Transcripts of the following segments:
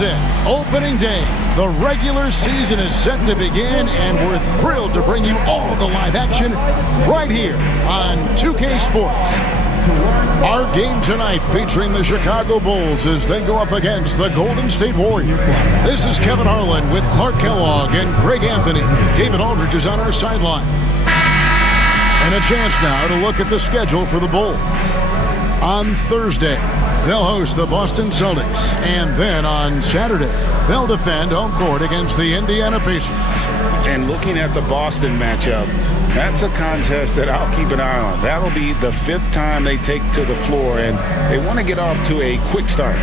is it. Opening day. The regular season is set to begin, and we're thrilled to bring you all the live action right here on 2K Sports. Our game tonight featuring the Chicago Bulls as they go up against the Golden State Warriors. This is Kevin Harlan with Clark Kellogg and Greg Anthony. David Aldridge is on our sideline. And a chance now to look at the schedule for the Bulls. On Thursday, they'll host the Boston Celtics. And then on Saturday, they'll defend home court against the Indiana Pacers. And looking at the Boston matchup, that's a contest that I'll keep an eye on. That'll be the 5th time they take to the floor, and they want to get off to a quick start.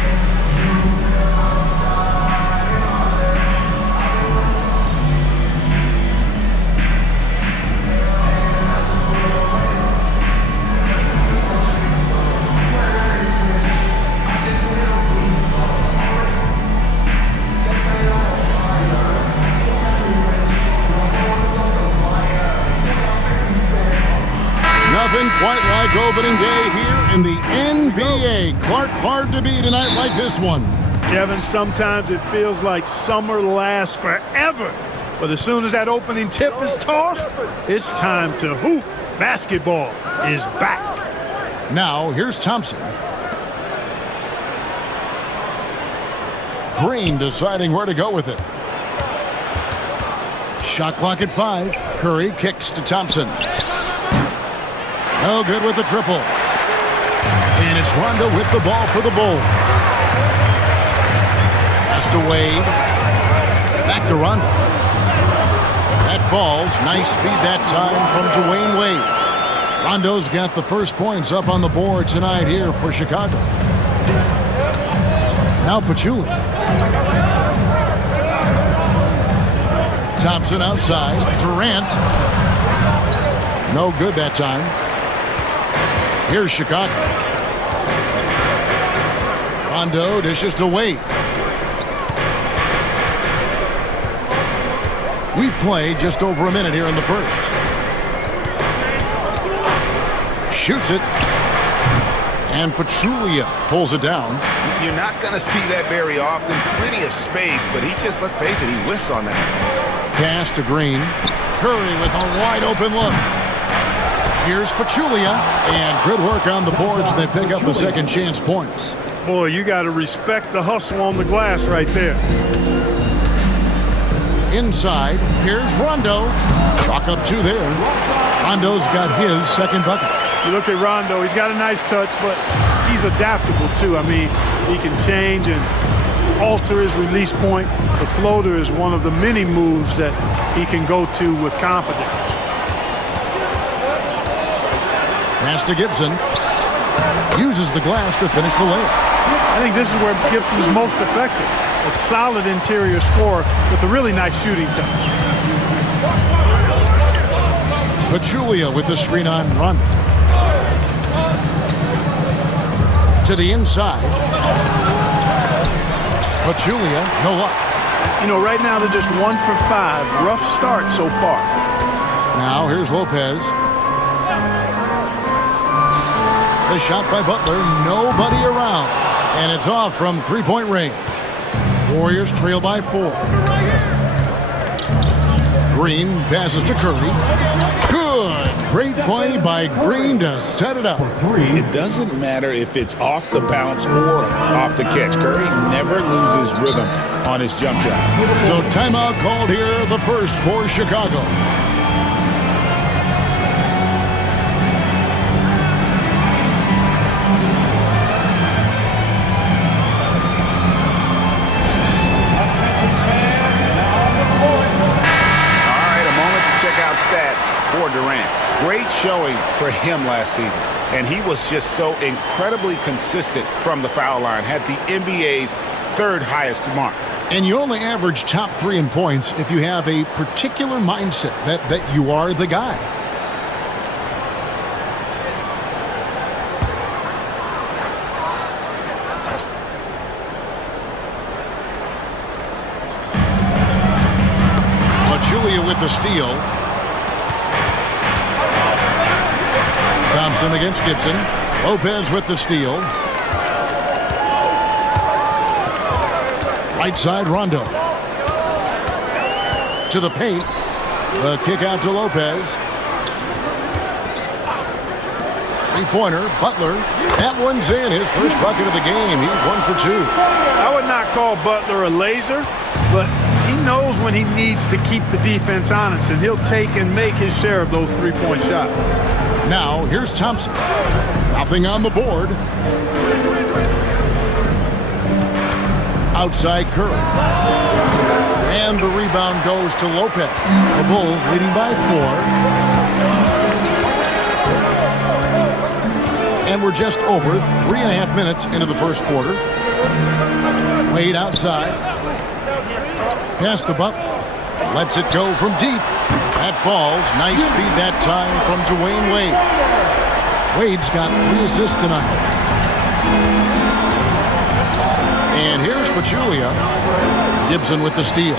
Nothing quite like opening day here in the NBA. Clark, hard to beat a night like this one. Kevin, sometimes it feels like summer lasts forever. But as soon as that opening tip is tossed, it's time to hoop. Basketball is back. Now, here's Thompson. Green deciding where to go with it. Shot clock at 5. Curry kicks to Thompson. No good with the triple. And it's Rondo with the ball for the Bulls. Pass to Wade. Back to Rondo. That falls. Nice feed that time from Dwayne Wade. Rondo's got the first points up on the board tonight here for Chicago. Now Pachulia. Thompson outside. Durant. No good that time. Here's Chicago. Rondo dishes to Wade. We play just over a minute here in the first. Shoots it. And Pachulia pulls it down. You're not going to see that very often. Plenty of space, but he just, let's face it, he whiffs on that. Pass to Green. Curry with a wide open look. Here's Pachulia, and good work on the boards. They pick up the second chance points. Boy, you got to respect the hustle on the glass right there. Inside, here's Rondo. Chalk up 2 there. Rondo's got his second bucket. You look at Rondo, he's got a nice touch, but he's adaptable too. I mean, he can change and alter his release point. The floater is one of the many moves that he can go to with confidence. Pass to Gibson. Uses the glass to finish the layup. I think this is where Gibson is most effective. A solid interior scorer with a really nice shooting touch. Pachulia with the screen on Rondo. To the inside. Pachulia, no luck. You know, right now they're just 1 for 5. Rough start so far. Now here's Lopez. The shot by Butler, nobody around. And it's off from 3-point range. Warriors trail by 4. Green passes to Curry. Good. Great play by Green to set it up. It doesn't matter if it's off the bounce or off the catch. Curry never loses rhythm on his jump shot. So timeout called here, the first for Chicago. Stats for Durant. Great showing for him last season. And he was just so incredibly consistent from the foul line. Had the NBA's 3rd highest mark. And you only average top 3 in points if you have a particular mindset that you are the guy. Pachulia with the steal. Thompson against Gibson. Lopez with the steal. Right side, Rondo. To the paint. The kick out to Lopez. Three-pointer, Butler. That one's in. His first bucket of the game. He's 1 for 2. I would not call Butler a laser, but he knows when he needs to keep the defense honest, and he'll take and make his share of those three-point shots. Now, here's Thompson. Nothing on the board. Outside Curry. And the rebound goes to Lopez. The Bulls leading by 4. And we're just over 3.5 minutes into the first quarter. Wade outside. Pass to Butler. Lets it go from deep. That falls. Nice speed that time from Dwayne Wade. Wade's got 3 assists tonight. And here's Pachulia. Gibson with the steal.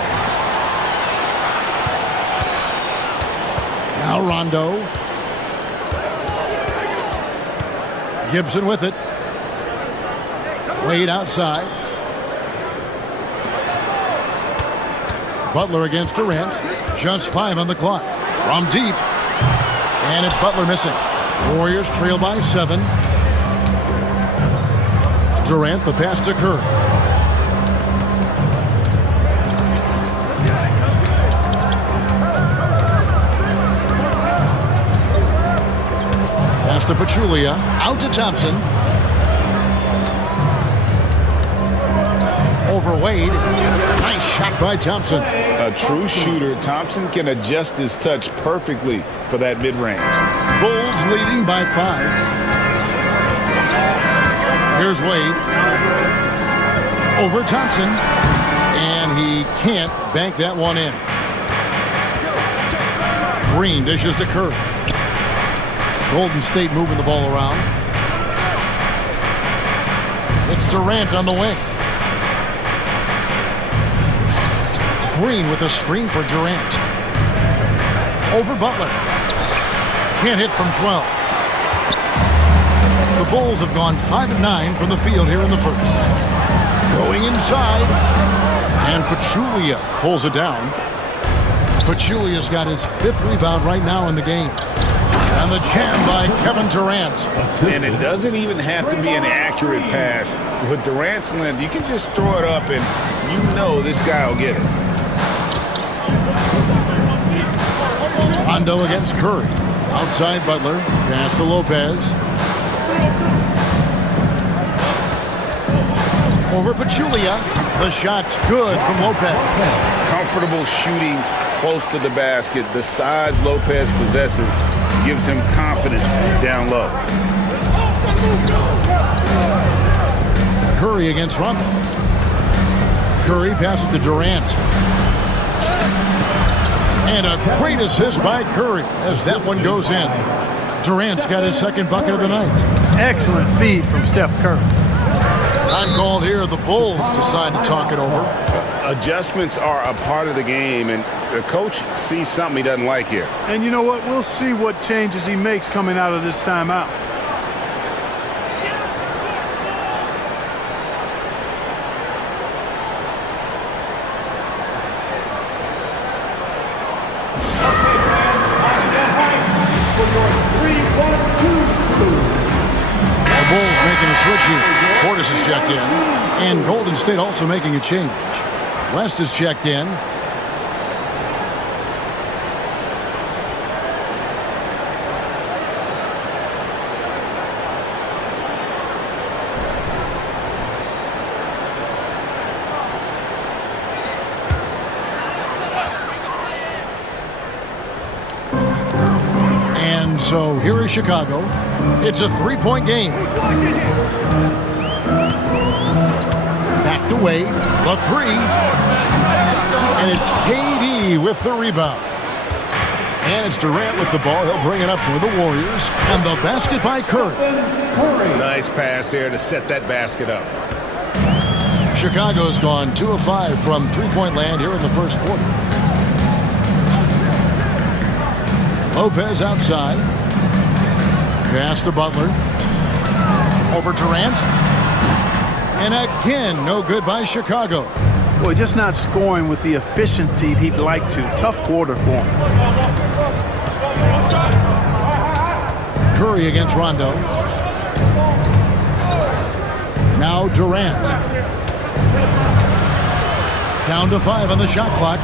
Now Rondo. Gibson with it. Wade outside. Butler against Durant. Just 5 on the clock. From deep. And it's Butler missing. Warriors trail by 7. Durant, the pass to Curry. Pass to Pachulia. Out to Thompson. Over Wade. Nice shot by Thompson. A true shooter. Thompson can adjust his touch perfectly for that mid-range. Bulls leading by 5. Here's Wade. Over Thompson. And he can't bank that one in. Green dishes to Curry. Golden State moving the ball around. It's Durant on the wing. Green with a screen for Durant. Over Butler. Can't hit from 12. The Bulls have gone 5 of 9 from the field here in the first. Going inside. And Pachulia pulls it down. Pachulia's got his 5th rebound right now in the game. And the jam by Kevin Durant. And it doesn't even have to be an accurate pass. With Durant's length, you can just throw it up and you know this guy will get it. Rondo against Curry. Outside Butler. Pass to Lopez. Over Pachulia. The shot's good from Lopez. Comfortable shooting close to the basket. The size Lopez possesses gives him confidence down low. Curry against Rondo. Curry passes to Durant. And a great assist by Curry as that one goes in. Durant's got his 2nd bucket of the night. Excellent feed from Steph Curry. Time called here. The Bulls decide to talk it over. Adjustments are a part of the game, and the coach sees something he doesn't like here. And you know what? We'll see what changes he makes coming out of this timeout. The Bulls making a switch here. Portis is checked in. And Golden State also making a change. West is checked in. And so here is Chicago. It's a 3-point game. Back to Wade. The 3. And it's KD with the rebound. And it's Durant with the ball. He'll bring it up for the Warriors. And the basket by Curry. Nice pass there to set that basket up. Chicago's gone 2 of 5 from 3-point land here in the first quarter. Lopez outside. Pass to Butler. Over Durant. And again, no good by Chicago. Boy, just not scoring with the efficiency he'd like to. Tough quarter for him. Curry against Rondo. Now Durant. Down to 5 on the shot clock.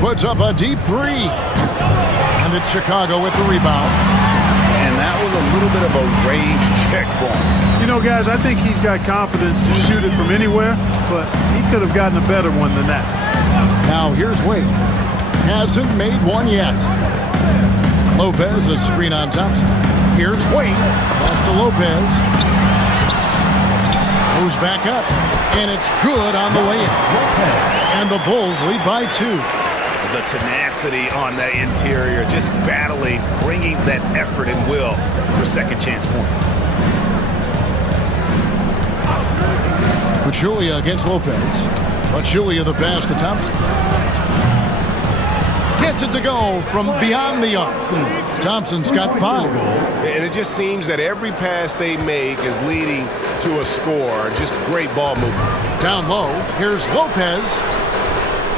Puts up a deep three. And it's Chicago with the rebound. And that was a little bit of a range check for him. You know, guys, I think he's got confidence to shoot it from anywhere, but he could have gotten a better one than that. Now here's Wade. Hasn't made one yet. Lopez, a screen on Thompson. Here's Wade. Pass to Lopez. Moves back up. And it's good on the way in. And the Bulls lead by 2. The tenacity on that interior, just battling, bringing that effort and will for second chance points. Pachulia against Lopez. Pachulia the pass to Thompson. Gets it to go from beyond the arc. Thompson's got 5. And it just seems that every pass they make is leading to a score. Just great ball movement. Down low, here's Lopez.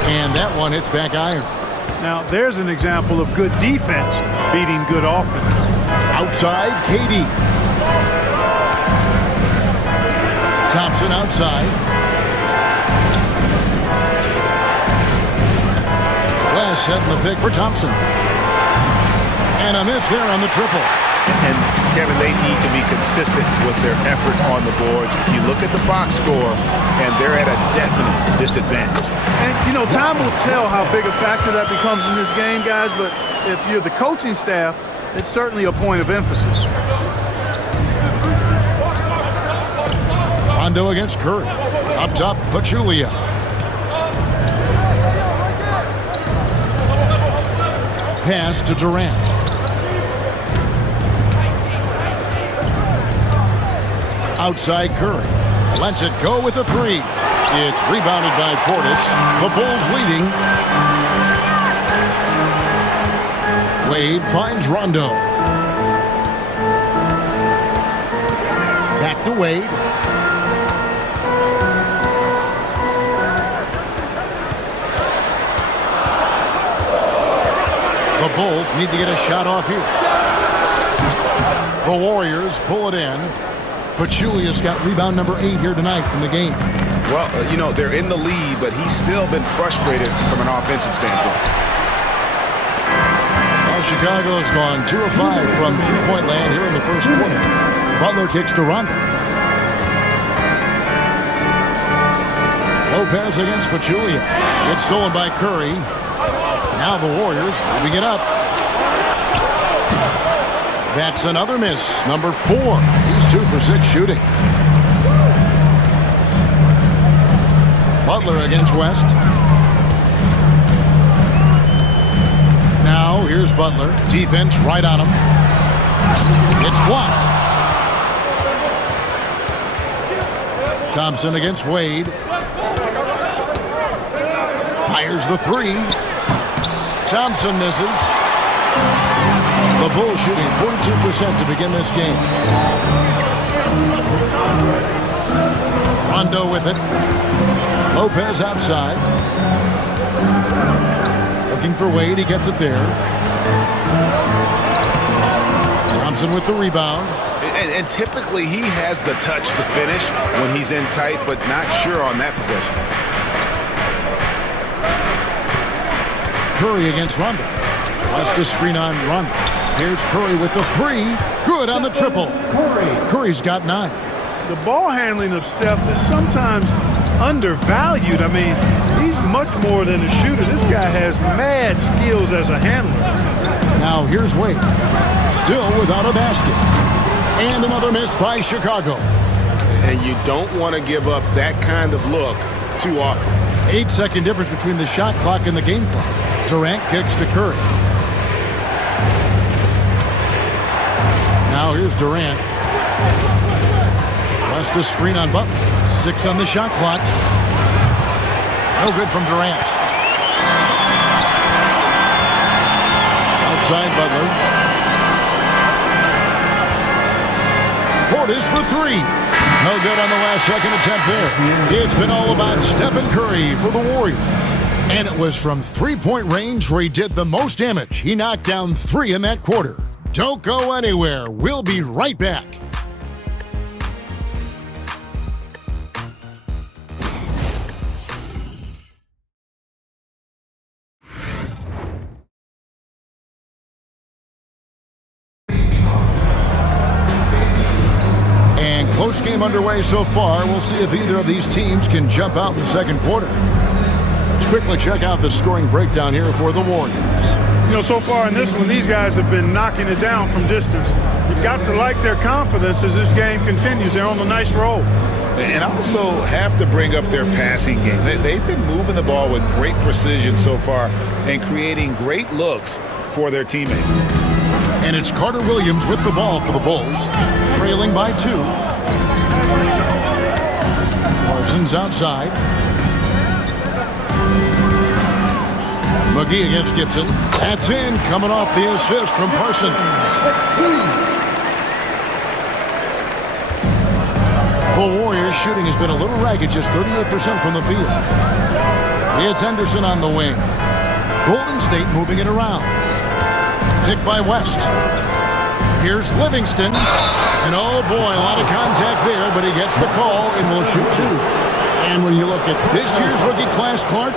And that one hits back iron. Now, there's an example of good defense beating good offense. Outside, KD. Thompson outside. West setting the pick for Thompson. And a miss there on the triple. And, Kevin, they need to be consistent with their effort on the boards. You look at the box score, and they're at a definite disadvantage. And, you know, time will tell how big a factor that becomes in this game, guys, but if you're the coaching staff, it's certainly a point of emphasis. Rondo against Curry. Up top, Pachulia. Pass to Durant. Outside Curry. Lets it go with a 3. It's rebounded by Portis. The Bulls leading. Wade finds Rondo. Back to Wade. The Bulls need to get a shot off here. The Warriors pull it in. Pachulia's got rebound number 8 here tonight in the game. Well, you know, they're in the lead, but he's still been frustrated from an offensive standpoint. Now Chicago's gone 2 of 5 from three-point land here in the first quarter. Butler kicks to Rondo. Lopez against Pachulia. It's stolen by Curry. Now the Warriors moving it up. That's another miss. Number 4. He's 2 for 6 shooting. Butler against West. Now here's Butler. Defense right on him. It's blocked. Thompson against Wade. Fires the 3. Thompson misses. The Bulls shooting 42% to begin this game. Rondo with it. Lopez outside. Looking for Wade. He gets it there. Thompson with the rebound. And typically he has the touch to finish when he's in tight, but not sure on that possession. Curry against Rondo. West to screen on Rondo. Here's Curry with the 3. Good on the triple. Curry's got 9. The ball handling of Steph is sometimes undervalued. I mean, he's much more than a shooter. This guy has mad skills as a handler. Now here's Wade. Still without a basket. And another miss by Chicago. And you don't want to give up that kind of look too often. 8-second difference between the shot clock and the game clock. Durant kicks to Curry. Now here's Durant. West to screen on Butler. 6 on the shot clock. No good from Durant. Outside Butler. Portis for 3. No good on the last second attempt there. It's been all about Stephen Curry for the Warriors. And it was from three-point range where he did the most damage. He knocked down 3 in that quarter. Don't go anywhere. We'll be right back. And close game underway so far. We'll see if either of these teams can jump out in the second quarter. Let's quickly check out the scoring breakdown here for the Warriors. You know, so far in this one, these guys have been knocking it down from distance. You've got to like their confidence as this game continues. They're on a nice roll. And also have to bring up their passing game. They've been moving the ball with great precision so far and creating great looks for their teammates. And it's Carter Williams with the ball for the Bulls, trailing by 2. Parsons outside. McGee against Gibson. That's in, coming off the assist from Parsons. The Warriors' shooting has been a little ragged, just 38% from the field. It's Henderson on the wing. Golden State moving it around. Picked by West. Here's Livingston. And oh boy, a lot of contact there, but he gets the call and will shoot 2. And when you look at this year's rookie class, Clark,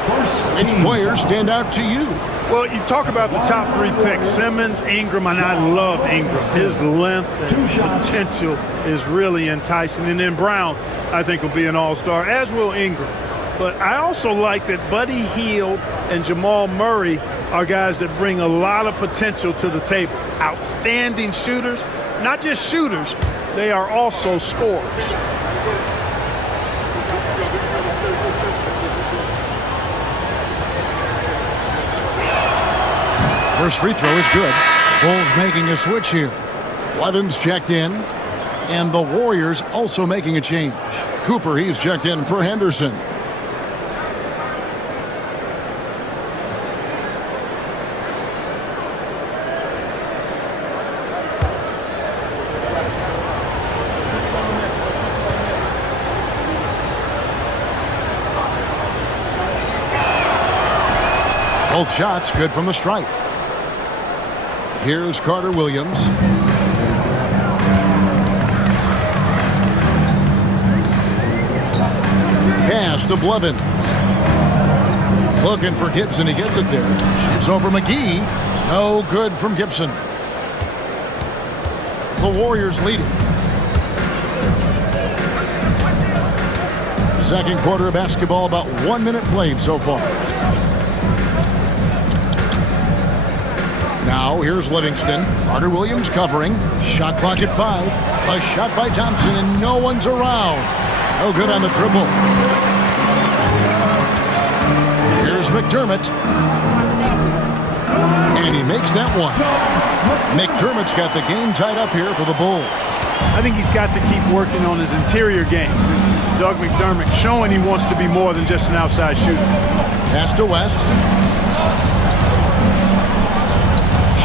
which players stand out to you? Well, you talk about the top 3 picks, Simmons, Ingram, and I love Ingram. His length and potential is really enticing. And then Brown, I think, will be an all-star, as will Ingram. But I also like that Buddy Hield and Jamal Murray are guys that bring a lot of potential to the table. Outstanding shooters, not just shooters, they are also scorers. First free throw is good. Bulls making a switch here. Blevins checked in. And the Warriors also making a change. Cooper, he's checked in for Henderson. Both shots good from the stripe. Here's Carter Williams. Pass to Blevins. Looking for Gibson. He gets it there. Shoots over McGee. No good from Gibson. The Warriors leading. Second quarter of basketball, about 1 minute played so far. Now, here's Livingston. Carter Williams covering. Shot clock at 5. A shot by Thompson, and no one's around. No good on the triple. Here's McDermott. And he makes that one. McDermott's got the game tied up here for the Bulls. I think he's got to keep working on his interior game. Doug McDermott showing he wants to be more than just an outside shooter. Pass to West.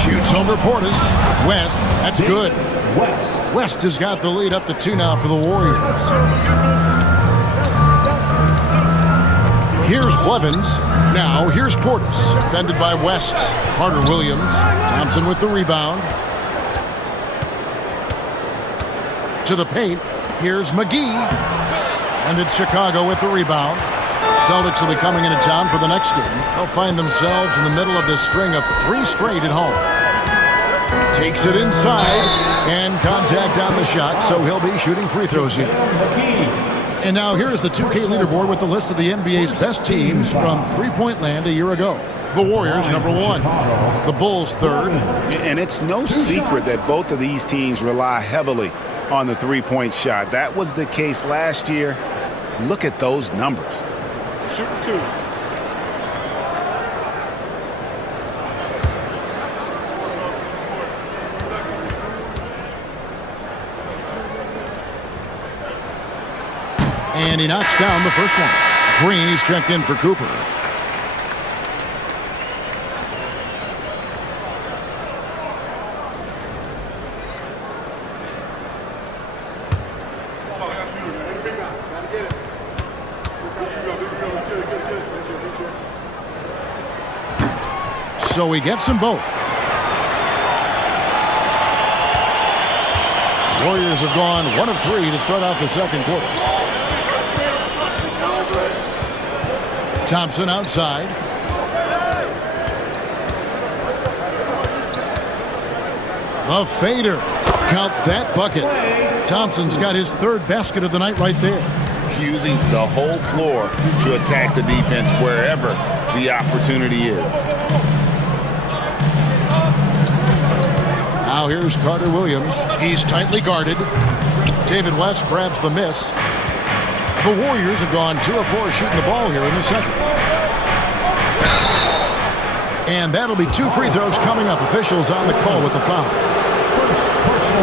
Shoots over Portis. West, that's good. West has got the lead up to 2 now for the Warriors. Here's Blevins. Now here's Portis. Defended by West. Carter Williams. Thompson with the rebound. To the paint. Here's McGee. And it's Chicago with the rebound. Celtics will be coming into town for the next game. They'll find themselves in the middle of this string of 3 straight at home. Takes it inside, and contact on the shot, so he'll be shooting free throws here. And now here's the 2K leaderboard with the list of the NBA's best teams from three-point land a year ago. The Warriors, number 1. The Bulls, 3rd. And it's no secret that both of these teams rely heavily on the three-point shot. That was the case last year. Look at those numbers. Shooting 2. And he knocks down the first one. Green, he's checked in for Cooper. so he gets them both. Warriors have gone 1 of 3 to start out the second quarter. Thompson outside. A fader. Count that bucket. Thompson's got his 3rd basket of the night right there. Using the whole floor to attack the defense wherever the opportunity is. Now here's Carter Williams. He's tightly guarded. David West grabs the miss. The Warriors have gone 2 of 4 shooting the ball here in the second. And that'll be 2 free throws coming up. Officials on the call with the foul.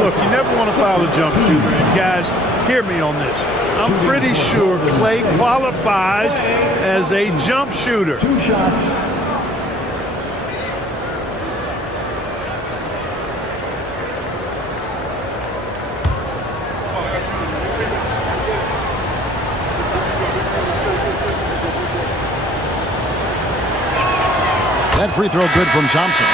Look, you never want to foul a jump shooter. And guys, hear me on this. I'm pretty sure Clay qualifies as a jump shooter. 2 shots. That free throw good from Thompson.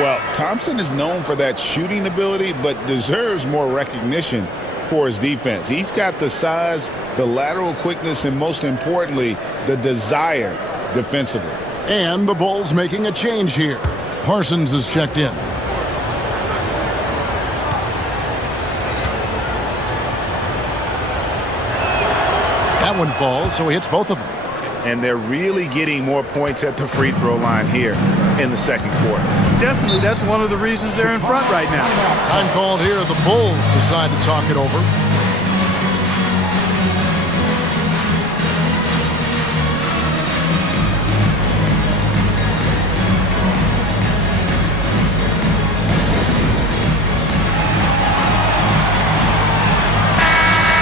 Well, Thompson is known for that shooting ability, but deserves more recognition for his defense. He's got the size, the lateral quickness, and most importantly, the desire defensively. And the Bulls making a change here. Parsons is checked in. That one falls, so he hits both of them. And they're really getting more points at the free throw line here in the second quarter. Definitely, that's one of the reasons they're in front right now. Time called here. The Bulls decide to talk it over.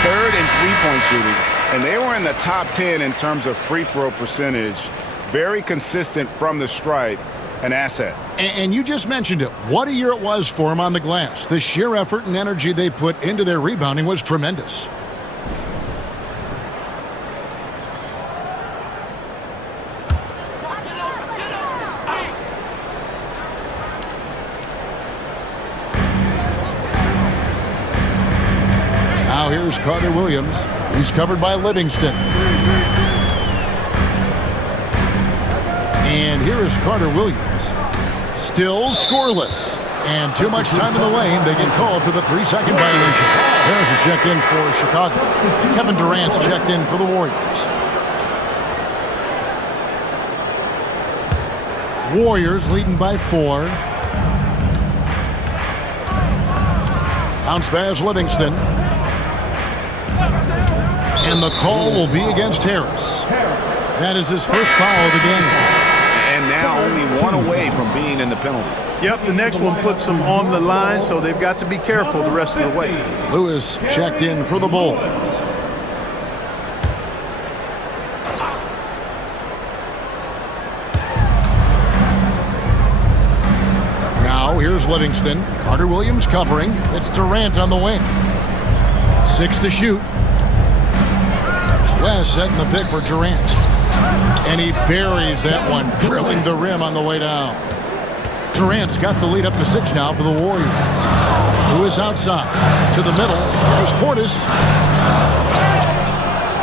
Third and three-point shooting. And they were in the top 10 in terms of free throw percentage. Very consistent from the stripe. An asset. And you just mentioned it. What a year it was for him on the glass. The sheer effort and energy they put into their rebounding was tremendous. Now here's Carter Williams. He's covered by Livingston. And here is Carter Williams. Still scoreless. And too much time in the lane. They get called for the 3-second violation. There's a check in for Chicago. Kevin Durant's checked in for the Warriors. Warriors leading by 4. Bounce pass Livingston. And the call will be against Harris. That is his first foul of the game. And now only 1 away from being in the penalty. Yep, the next one puts them on the line, so they've got to be careful the rest of the way. Lewis checked in for the Bulls. Now here's Livingston. Carter Williams covering. It's Durant on the wing. 6 to shoot. West setting the pick for Durant. And he buries that one, drilling the rim on the way down. Durant's got the lead up to 6 now for the Warriors. Lewis outside to the middle. There's Portis.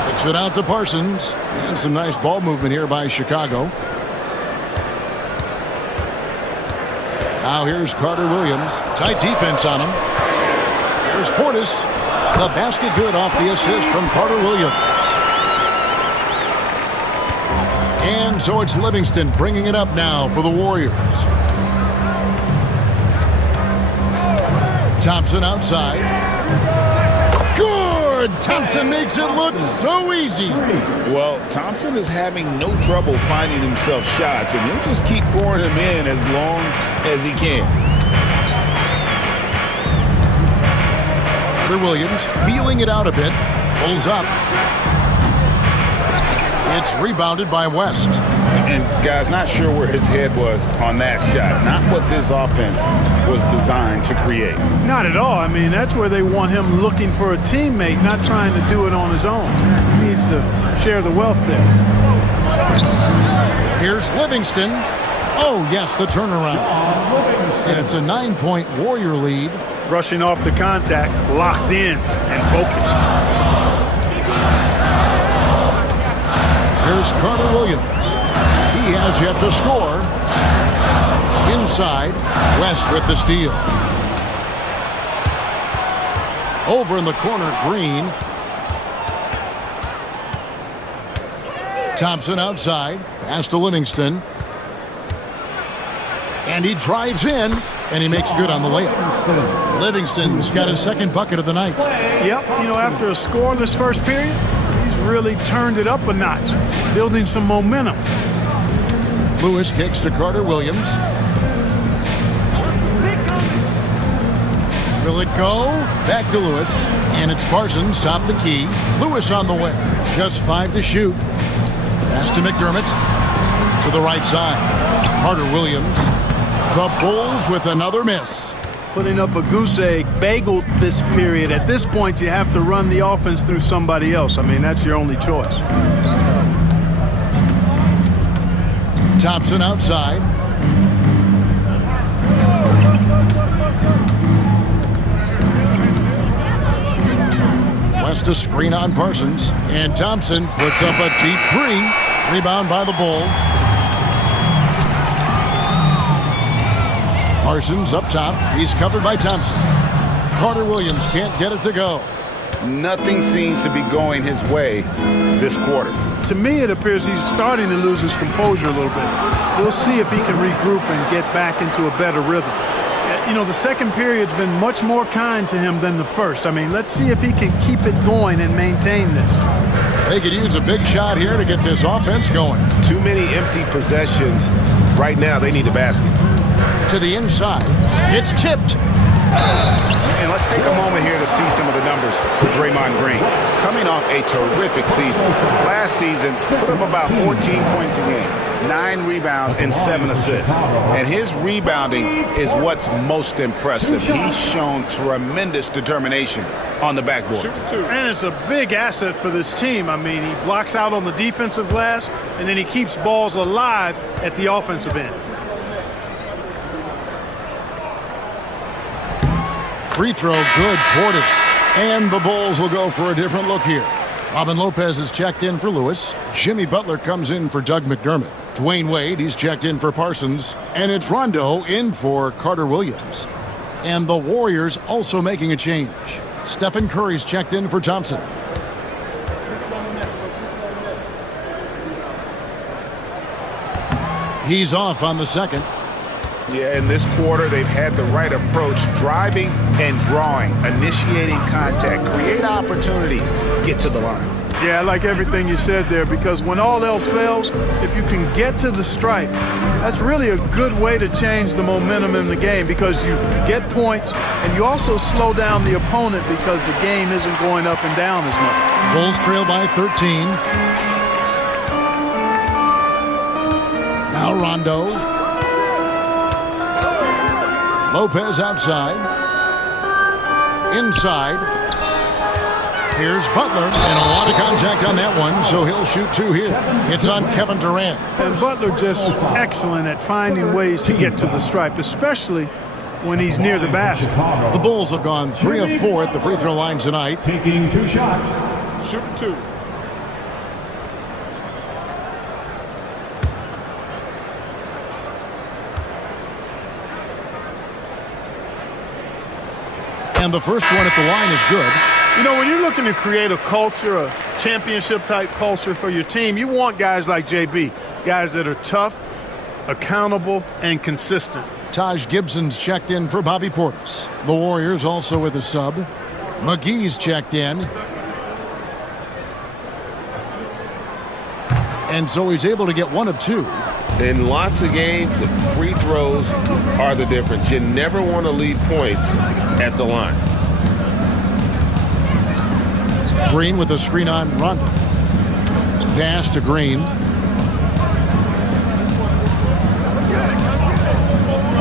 Kicks it out to Parsons. And some nice ball movement here by Chicago. Now here's Carter Williams. Tight defense on him. There's Portis. The basket good off the assist from Carter Williams. And so it's Livingston bringing it up now for the Warriors. Thompson outside. Good! Thompson makes it look so easy. Well, Thompson is having no trouble finding himself shots, and he'll just keep pouring them in as long as he can. Carter Williams feeling it out a bit. Pulls up. It's rebounded by West. And guys, not sure where his head was on that shot. Not what this offense was designed to create. Not at all. I mean, that's where they want him looking for a teammate, not trying to do it on his own. He needs to share the wealth there. Here's Livingston. Oh, yes, the turnaround. And it's a 9-point Warrior lead. Rushing off the contact, locked in and focused. Here's Carter Williams. He has yet to score. Inside, West with the steal. Over in the corner, Green. Thompson outside. Pass to Livingston. And he drives in, and he makes good on the layup. Livingston's got his second bucket of the night. Yep, you know, after a scoreless first period, he's really turned it up a notch, building some momentum. Lewis kicks to Carter Williams. Will it go? Back to Lewis. And it's Parsons, top the key. Lewis on the way. Just 5 to shoot. Pass to McDermott. To the right side. Carter Williams. The Bulls with another miss. Putting up a goose egg, bageled this period. At this point, you have to run the offense through somebody else. I mean, that's your only choice. Thompson outside. West a screen on Parsons. And Thompson puts up a deep 3. Rebound by the Bulls. Parsons up top. He's covered by Thompson. Carter Williams can't get it to go. Nothing seems to be going his way this quarter. To me, it appears he's starting to lose his composure a little bit. We'll see if he can regroup and get back into a better rhythm. You know, the second period's been much more kind to him than the first. I mean, let's see if he can keep it going and maintain this. They could use a big shot here to get this offense going. Too many empty possessions. Right now, they need a basket. To the inside. It's tipped. And let's take a moment here to see some of the numbers for Draymond Green. Coming off a terrific season. Last season, put up about 14 points a game, 9 rebounds, and 7 assists. And his rebounding is what's most impressive. He's shown tremendous determination on the backboard. And it's a big asset for this team. I mean, he blocks out on the defensive glass, and then he keeps balls alive at the offensive end. Free throw good, Portis. And the Bulls will go for a different look here. Robin Lopez is checked in for Lewis. Jimmy Butler comes in for Doug McDermott. Dwayne Wade, he's checked in for Parsons. And it's Rondo in for Carter Williams. And the Warriors also making a change. Stephen Curry's checked in for Thompson. He's off on the second. Yeah, in this quarter, they've had the right approach, driving and drawing, initiating contact, create opportunities, get to the line. Yeah, I like everything you said there, because when all else fails, if you can get to the stripe, that's really a good way to change the momentum in the game, because you get points and you also slow down the opponent because the game isn't going up and down as much. Bulls trail by 13. Now Rondo. Lopez outside. Inside. Here's Butler, and a lot of contact on that one, so he'll shoot 2 here. It's on Kevin Durant. And Butler just excellent at finding ways to get to the stripe, especially when he's near the basket. The Bulls have gone 3 of 4 at the free throw line tonight. Taking 2 shots. Shooting 2. And the first one at the line is good. You know, when you're looking to create a culture, a championship-type culture for your team, you want guys like JB, guys that are tough, accountable, and consistent. Taj Gibson's checked in for Bobby Portis. The Warriors also with a sub. McGee's checked in. And so he's able to get 1 of 2. In lots of games, free throws are the difference. You never want to leave points at the line. Green with a screen on Rondo. Pass to Green.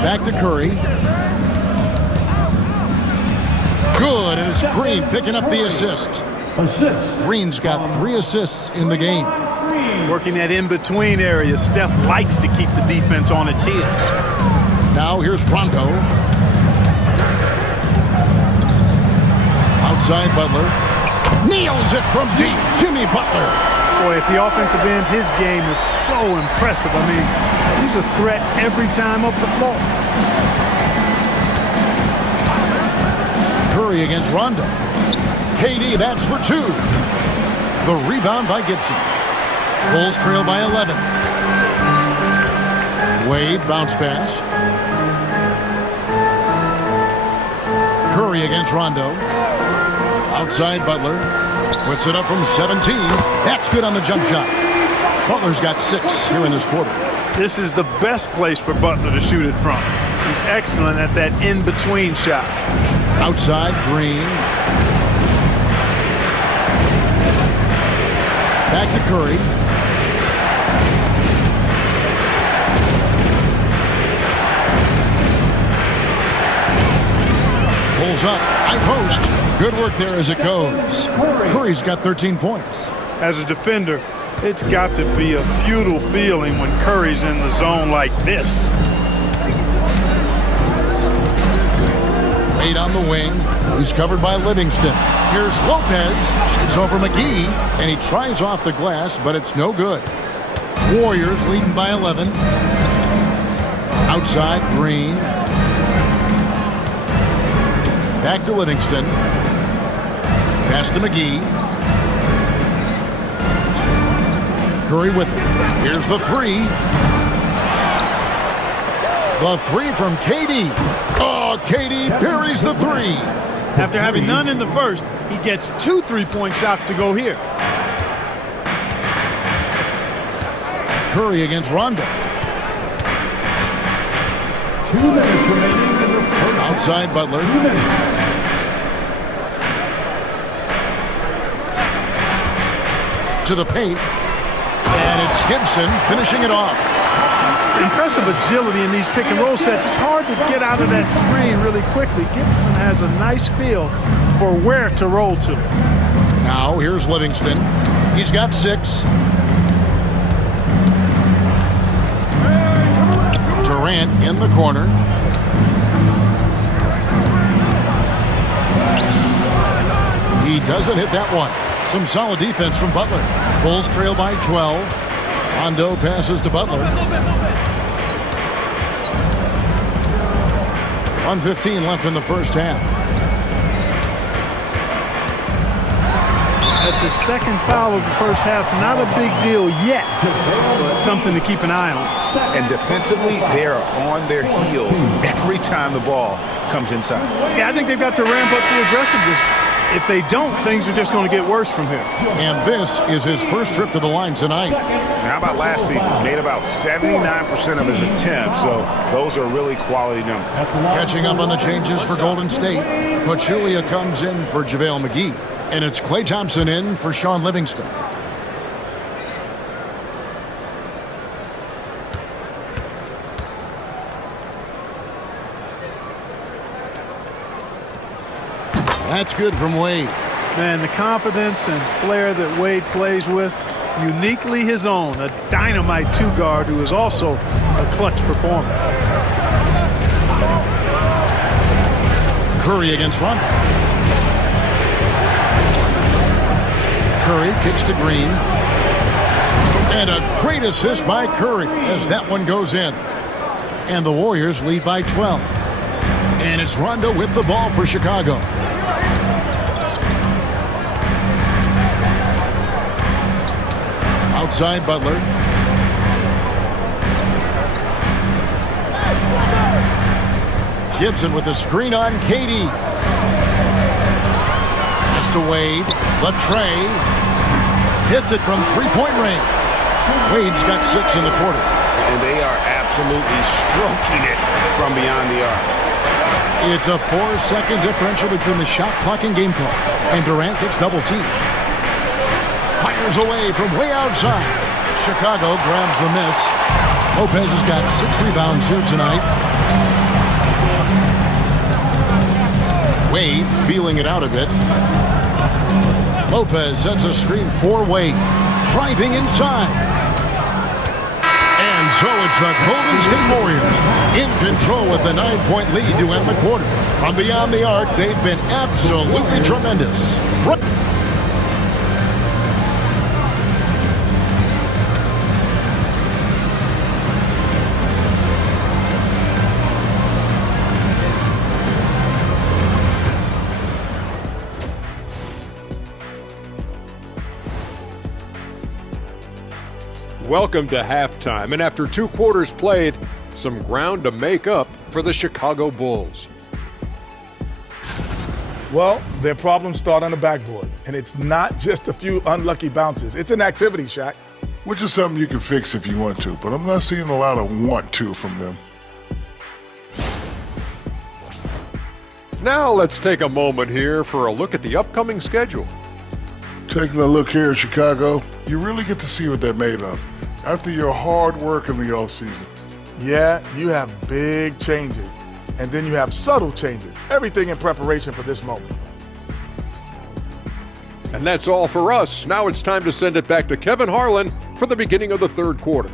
Back to Curry. Good, and it's Green picking up the assist. Green's got 3 assists in the game. Working that in-between area. Steph likes to keep the defense on its heels. Now here's Rondo. Outside Butler. Nails it from deep. Jimmy Butler. Boy, at the offensive end, his game is so impressive. I mean, he's a threat every time up the floor. Curry against Rondo. KD, that's for 2. The rebound by Gibson. Bulls trail by 11. Wade, bounce pass. Curry against Rondo. Outside Butler. Puts it up from 17. That's good on the jump shot. Butler's got 6 here in this quarter. This is the best place for Butler to shoot it from. He's excellent at that in-between shot. Outside Green. Back to Curry. Pulls up. High post. Good work there as it goes. Curry's got 13 points. As a defender, it's got to be a futile feeling when Curry's in the zone like this. Wade on the wing. He's covered by Livingston. Here's Lopez. Shoots over McGee, and he tries off the glass, but it's no good. Warriors leading by 11. Outside Green. Back to Livingston. Pass to McGee. Curry with it. Here's the 3. The 3 from KD. Oh, KD buries the 3. After having none in the first, he gets 2 3-point shots to go here. Curry against Rondo. 2 minutes remaining in the first. Outside Butler. To the paint. And it's Gibson finishing it off. Impressive agility in these pick-and-roll sets. It's hard to get out of that screen really quickly. Gibson has a nice feel for where to roll to. Now here's Livingston. He's got 6. Durant in the corner. He doesn't hit that one. Some solid defense from Butler. Bulls trail by 12. Rondo passes to Butler. 1:15 left in the first half. That's his second foul of the first half. Not a big deal yet, but something to keep an eye on. And defensively, they are on their heels every time the ball comes inside. Yeah, I think they've got to ramp up the aggressiveness. If they don't, things are just going to get worse from here. And this is his first trip to the line tonight. How about last season? Made about 79% of his attempts, so those are really quality numbers. Catching up on the changes for Golden State. Pachulia comes in for JaVale McGee. And it's Klay Thompson in for Sean Livingston. That's good from Wade. Man, the confidence and flair that Wade plays with, uniquely his own. A dynamite 2-guard who is also a clutch performer. Curry against Rondo. Curry kicks to Green. And a great assist by Curry as that one goes in. And the Warriors lead by 12. And it's Rondo with the ball for Chicago. Outside Butler. Gibson with the screen on KD. Pass to Wade. Latrey hits it from three-point range. Wade's got 6 in the quarter. And they are absolutely stroking it from beyond the arc. It's a 4-second differential between the shot clock and game clock. And Durant gets double-teamed. Fires away from way outside. Chicago grabs the miss. Lopez has got 6 rebounds here tonight. Wade feeling it out a bit. Lopez sets a screen for Wade. driving inside. And so it's the Golden State Warriors in control with a 9-point lead to end the quarter. From beyond the arc, they've been absolutely tremendous. Welcome to halftime, and after 2 quarters played, some ground to make up for the Chicago Bulls. Well, their problems start on the backboard, and it's not just a few unlucky bounces. It's an activity, Shaq. Which is something you can fix if you want to, but I'm not seeing a lot of want to from them. Now let's take a moment here for a look at the upcoming schedule. Taking a look here at Chicago, you really get to see what they're made of after your hard work in the offseason. Yeah, you have big changes, and then you have subtle changes. Everything in preparation for this moment. And that's all for us. Now it's time to send it back to Kevin Harlan for the beginning of the 3rd quarter.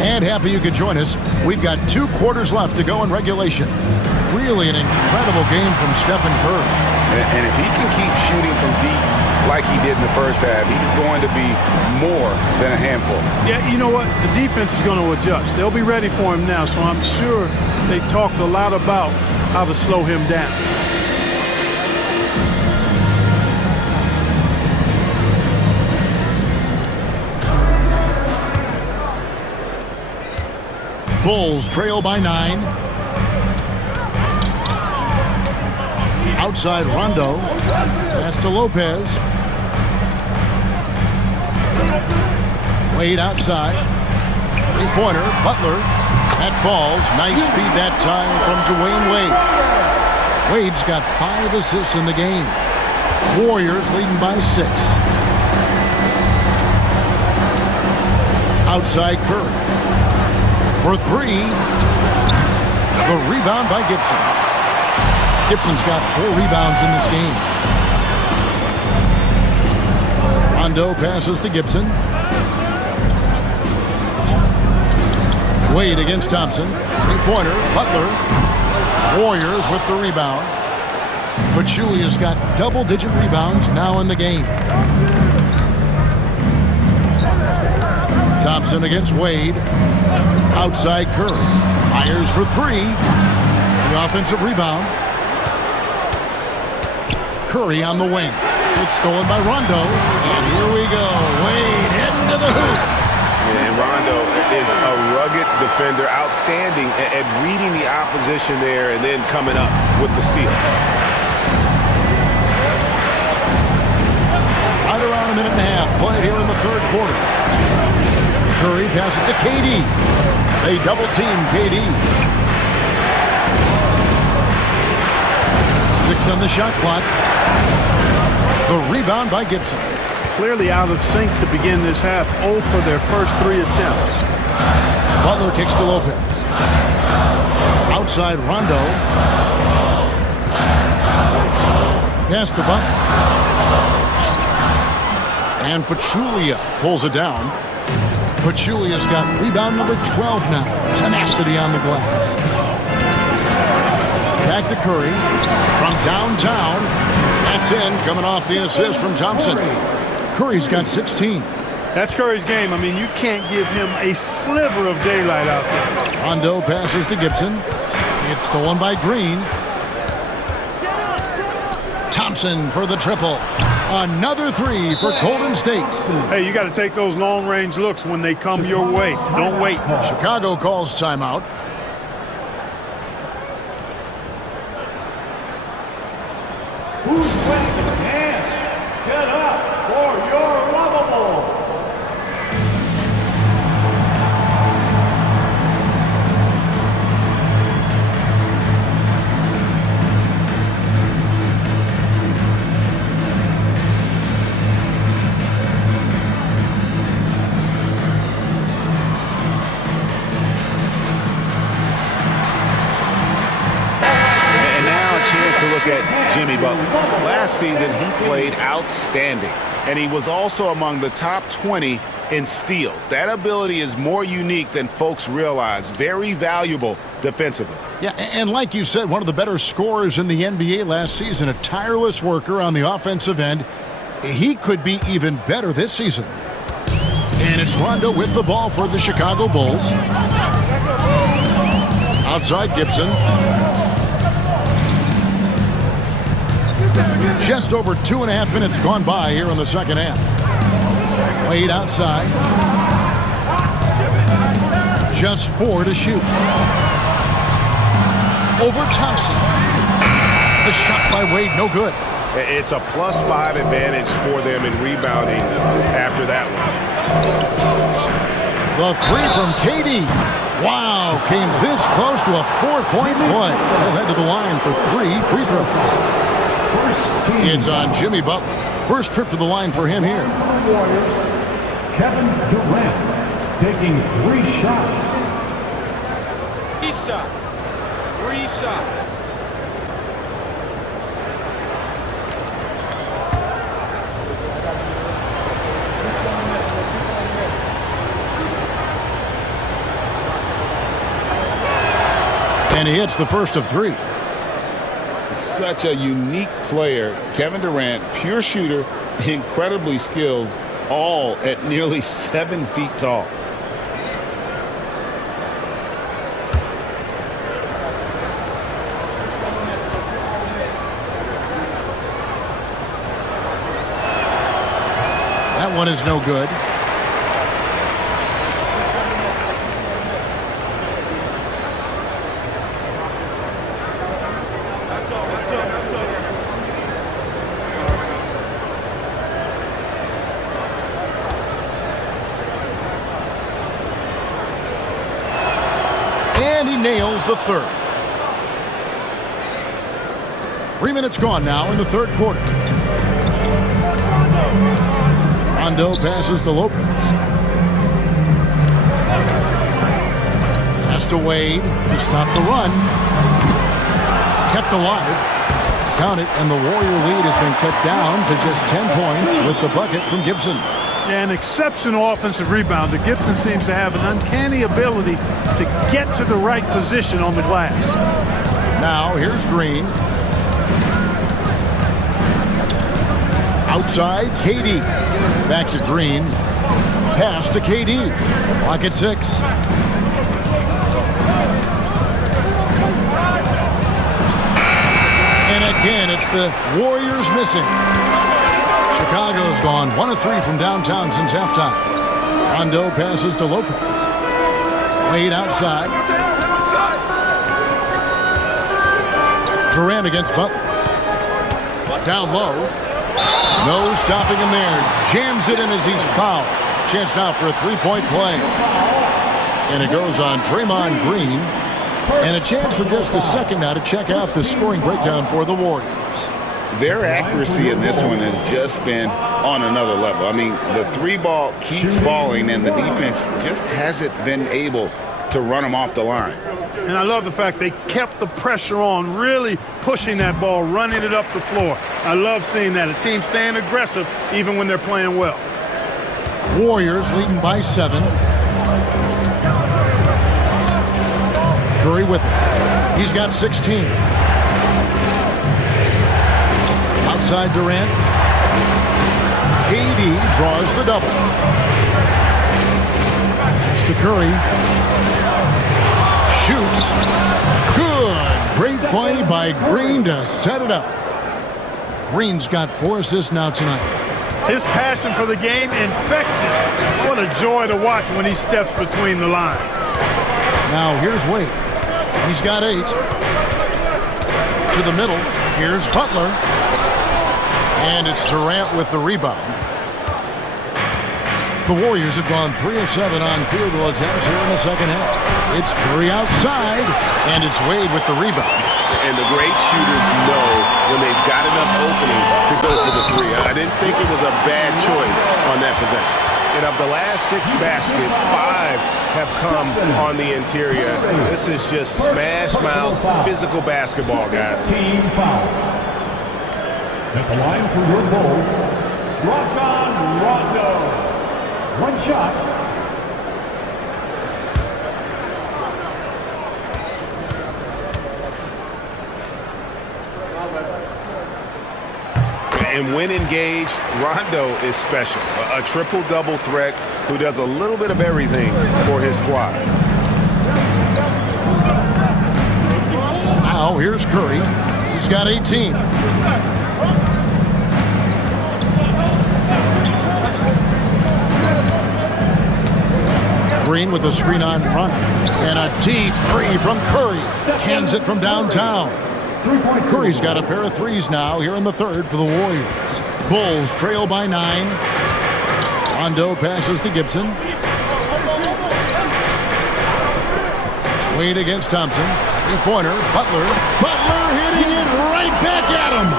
And happy you could join us. We've got 2 quarters left to go in regulation. Really an incredible game from Stephen Curry. And if he can keep shooting from deep like he did in the first half, he's going to be more than a handful. Yeah, you know what? The defense is going to adjust. They'll be ready for him now, so I'm sure they talked a lot about how to slow him down. Bulls trail by 9. Outside Rondo. Pass to Lopez. Wade outside. 3-pointer. Butler. That falls. Nice speed that time from Dwayne Wade. Wade's got 5 assists in the game. Warriors leading by 6. Outside Curry. For 3. The rebound by Gibson. Gibson's got 4 rebounds in this game. Rondo passes to Gibson. Wade against Thompson. 3-pointer. Butler. Warriors with the rebound. Pachulia's got double-digit rebounds now in the game. Thompson against Wade. Outside Curry. Fires for 3. The offensive rebound. Curry on the wing. It's stolen by Rondo. And here we go. Wade heading to the hoop. And Rondo is a rugged defender, outstanding at reading the opposition there and then coming up with the steal. Right around a minute and a half played here in the 3rd quarter. Curry passes to KD. They double-team KD. 6 on the shot clock. The rebound by Gibson. Clearly out of sync to begin this half. 0 for their first 3 attempts. Butler kicks to Lopez. Outside Rondo. Pass to Butler. And Pachulia pulls it down. Pachulia's got rebound number 12 now. Tenacity on the glass. Back to Curry from downtown. That's in, coming off the assist from Thompson. Curry's got 16. That's Curry's game. I mean, you can't give him a sliver of daylight out there. Rondo passes to Gibson. It's stolen by Green. Thompson for the triple. Another 3 for Golden State. Hey, you got to take those long-range looks when they come your way. Don't wait. Chicago calls timeout. Who's ready to dance? Get up for your lovable. to look at Jimmy Butler. Last season, he played outstanding, and he was also among the top 20 in steals. That ability is more unique than folks realize. Very valuable defensively. Yeah, and like you said, one of the better scorers in the NBA last season, a tireless worker on the offensive end. He could be even better this season. And it's Rondo with the ball for the Chicago Bulls. Outside Gibson. Just over 2.5 minutes gone by here in the second half. Wade outside. Just 4 to shoot. Over Thompson. The shot by Wade, no good. It's a +5 advantage for them in rebounding after that one. The three from KD. Wow, came this close to a 4-point play. He'll head to the line for 3 free throws. It's on Jimmy Butler. First trip to the line for him here. Kevin Durant taking 3 shots. 3 shots. 3 shots. And he hits the first of 3. Such a unique player. Kevin Durant, pure shooter, incredibly skilled, all at nearly 7 feet tall. That one is no good. And he nails the third. 3 minutes gone now in the third quarter. Rondo passes to Lopez. Pass to Wade to stop the run. Kept alive. Count it, and the Warrior lead has been cut down to just 10 points with the bucket from Gibson. Yeah, an exceptional offensive rebounder. Gibson seems to have an uncanny ability to get to the right position on the glass. Now here's Green. Outside, KD. Back to Green. Pass to KD. Clock at 6. And again, it's the Warriors missing. Chicago's gone 1 of 3 from downtown since halftime. Rondo passes to Lopez. Wade outside. Durant against Butler. Down low. No stopping him there. Jams it in as he's fouled. Chance now for a 3-point play. And it goes on Draymond Green. And a chance for just a second now to check out the scoring breakdown for the Warriors. Their accuracy in this one has just been on another level. I mean, the 3-ball keeps falling, and the defense just hasn't been able to run them off the line. And I love the fact they kept the pressure on, really pushing that ball, running it up the floor. I love seeing that. A team staying aggressive even when they're playing well. Warriors leading by 7. Curry with it. He's got 16. Outside Durant. KD draws the double. Pass to Curry. Shoots. Good. Great play by Green to set it up. Green's got 4 assists now tonight. His passion for the game, infectious. What a joy to watch when he steps between the lines. Now here's Wade. He's got 8. To the middle. Here's Butler. And it's Durant with the rebound. The Warriors have gone 3 of 7 on field goal attempts here in the second half. It's Curry outside, and it's Wade with the rebound. And the great shooters know when they've got enough opening to go for the 3. I didn't think it was a bad choice on that possession. And of the last 6 baskets, 5 have come on the interior. This is just smash mouth, physical basketball, guys. Team foul. At the line for your Bulls, Rajon Rondo. 1 shot. And when engaged, Rondo is special. A triple-double threat who does a little bit of everything for his squad. Now here's Curry. He's got 18. Green with a screen on run. And a deep three from Curry. Cans it from downtown. Curry's got a pair of threes now here in the third for the Warriors. Bulls trail by 9. Rondo passes to Gibson. Wade against Thompson. 3-pointer. Butler. Butler hitting it right back at him.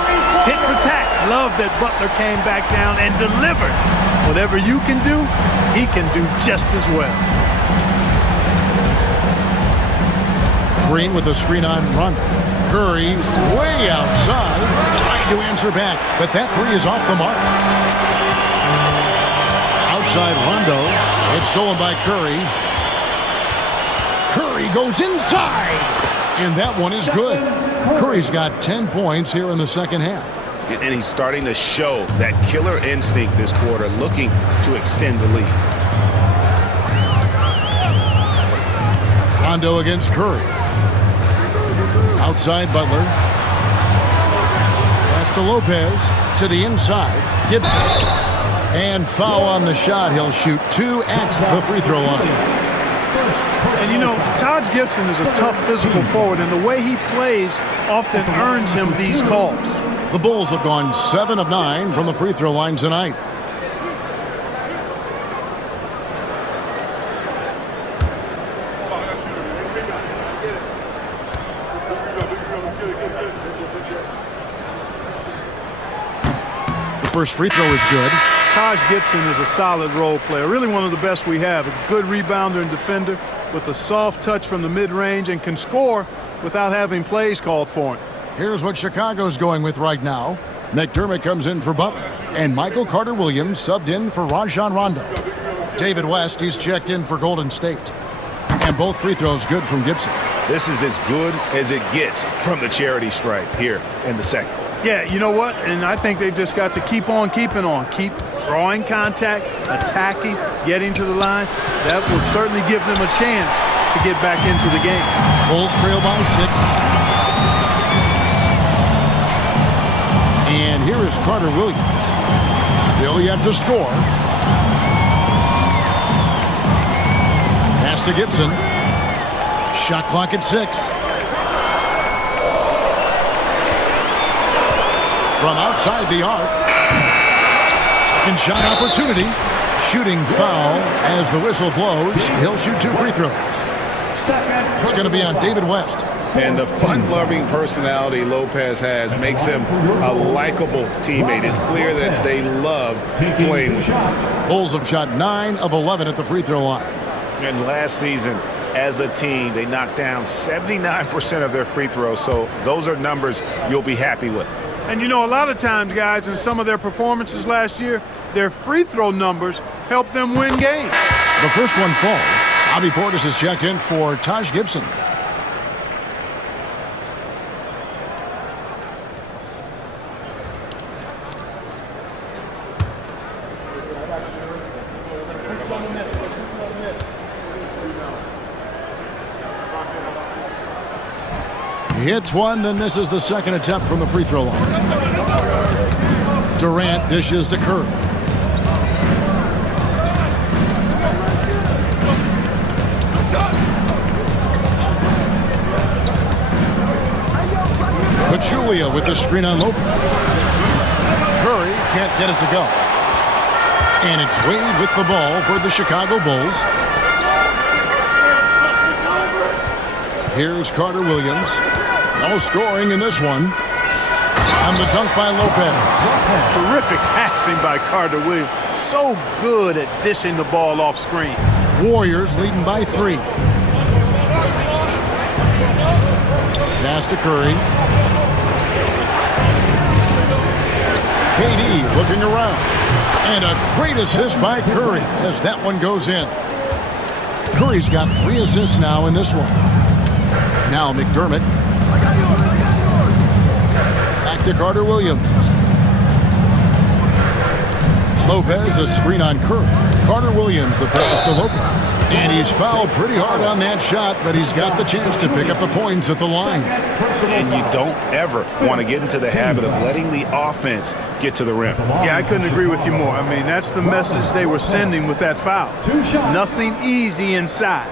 Tit for tat. Love that Butler came back down and delivered. Whatever you can do, he can do just as well. Green with a screen on run. Curry way outside, trying to answer back, but that three is off the mark. Outside Rondo, it's stolen by Curry. Curry goes inside, and that one is good. Curry's got 10 points here in the second half. And he's starting to show that killer instinct this quarter, looking to extend the lead. Rondo against Curry. Outside Butler. Pass to Lopez. To the inside. Gibson. And foul on the shot. He'll shoot 2 at the free throw line. And you know, Taj Gibson is a tough physical forward, and the way he plays often earns him these calls. The Bulls have gone 7 of 9 from the free throw line tonight. First free throw is good. Taj Gibson is a solid role player, really one of the best we have. A good rebounder and defender with a soft touch from the mid-range and can score without having plays called for him. Here's what Chicago's going with right now. McDermott comes in for Butler, and Michael Carter-Williams subbed in for Rajon Rondo. David West, he's checked in for Golden State. And both free throws good from Gibson. This is as good as it gets from the charity stripe here in the second. Yeah, you know what? And I think they've just got to keep on keeping on. Keep drawing contact, attacking, getting to the line. That will certainly give them a chance to get back into the game. Bulls trail by 6. And here is Carter-Williams. Still yet to score. Pass to Gibson. Shot clock at 6. From outside the arc. Second shot opportunity. Shooting foul as the whistle blows. He'll shoot 2 free throws. It's going to be on David West. And the fun-loving personality Lopez has makes him a likable teammate. It's clear that they love playing with him. Bulls have shot 9 of 11 at the free throw line. And last season, as a team, they knocked down 79% of their free throws. So those are numbers you'll be happy with. And you know, a lot of times, guys, in some of their performances last year, their free throw numbers helped them win games. The first one falls. Bobby Portis is checked in for Taj Gibson. He hits one, then misses the second attempt from the free throw line. Durant dishes to Curry. Pachulia with the screen on Lopez. Curry can't get it to go. And it's Wade with the ball for the Chicago Bulls. Here's Carter-Williams. No scoring in this one. And the dunk by Lopez. Terrific passing by Carter Williams. So good at dishing the ball off screen. Warriors leading by 3. Pass to Curry. KD looking around. And a great assist by Curry as that one goes in. Curry's got 3 assists now in this one. Now McDermott. Back to Carter Williams. Lopez, a screen on Curry. Carter Williams, the pass to Lopez. And he's fouled pretty hard on that shot, but he's got the chance to pick up the points at the line. And you don't ever want to get into the habit of letting the offense get to the rim. Yeah, I couldn't agree with you more. I mean, that's the message they were sending with that foul. Nothing easy inside.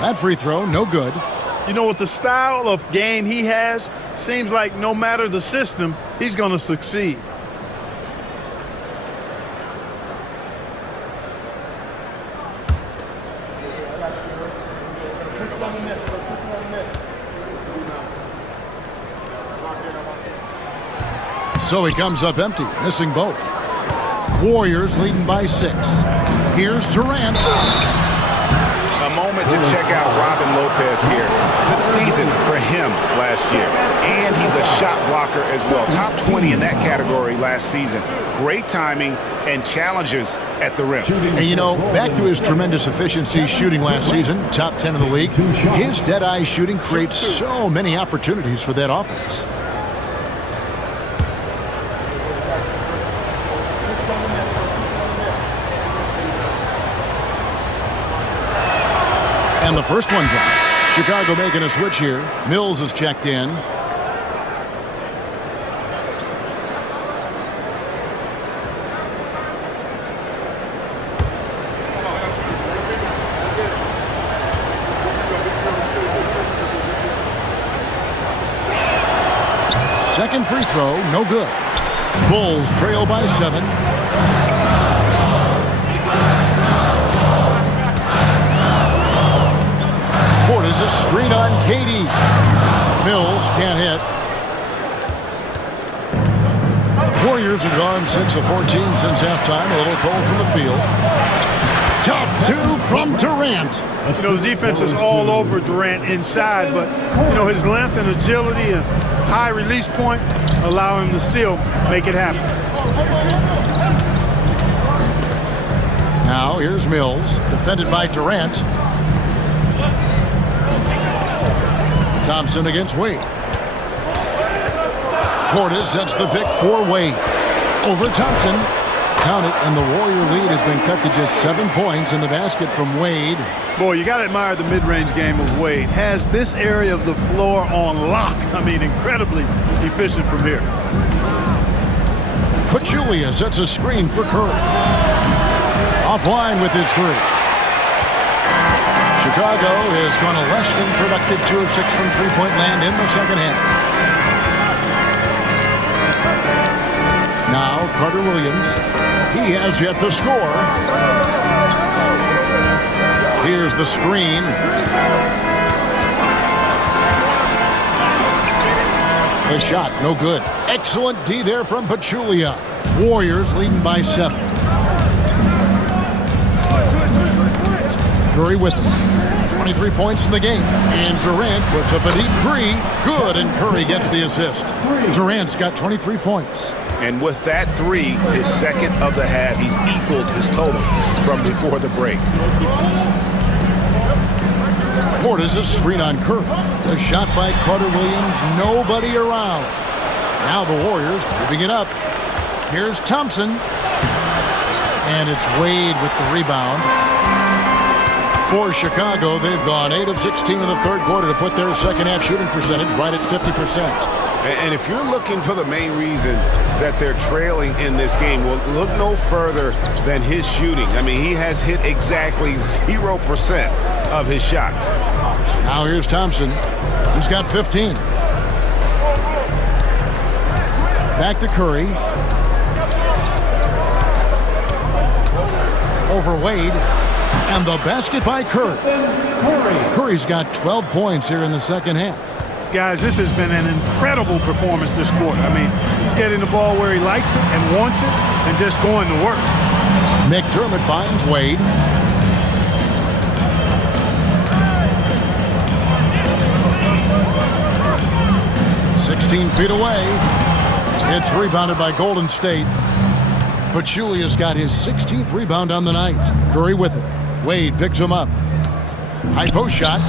That free throw, no good. You know, with the style of game he has, seems like no matter the system, he's going to succeed. So he comes up empty, missing both. Warriors leading by 6. Here's Durant. A moment to check out Robin Lopez here. Good season for him last year. And he's a shot blocker as well. Top 20 in that category last season. Great timing and challenges at the rim. And you know, back to his tremendous efficiency shooting last season, top 10 in the league, his dead-eye shooting creates so many opportunities for that offense. And the first one drops. Chicago making a switch here. Mills is checked in. Second free throw, no good. Bulls trail by 7. Is a screen on KD. Mills can't hit. Warriors have gone 6 of 14 since halftime. A little cold from the field. Tough 2 from Durant. You know, the defense is all over Durant inside, but, you know, his length and agility and high release point allow him to still make it happen. Now here's Mills, defended by Durant. Thompson against Wade. Portis sets the pick for Wade. Over Thompson. Count it, and the Warrior lead has been cut to just 7 points in the basket from Wade. Boy, you got to admire the mid-range game of Wade. Has this area of the floor on lock. I mean, incredibly efficient from here. Pachulia sets a screen for Curry. Offline with his 3. Chicago has gone a less than productive 2 of 6 from three-point land in the second half. Now Carter Williams. He has yet to score. Here's the screen. The shot, no good. Excellent D there from Pachulia. Warriors leading by 7. Curry with him. 23 points in the game. And Durant puts up a deep 3. Good, and Curry gets the assist. Durant's got 23 points. And with that 3, his second of the half, he's equaled his total from before the break. Portis a screen on Curry. The shot by Carter Williams, nobody around. Now the Warriors moving it up. Here's Thompson. And it's Wade with the rebound. For Chicago, they've gone 8 of 16 in the third quarter to put their second half shooting percentage right at 50%. And if you're looking for the main reason that they're trailing in this game, well, look no further than his shooting. I mean, he has hit exactly 0% of his shots. Now here's Thompson. He's got 15. Back to Curry. over Wade. And the basket by Curry. Curry's got 12 points here in the second half. Guys, this has been an incredible performance this quarter. I mean, he's getting the ball where he likes it and wants it and just going to work. McDermott finds Wade. "16 feet away." It's rebounded by Golden State. Pachulia's got his 16th rebound on the night. Curry with it. Wade picks him up. High post shot.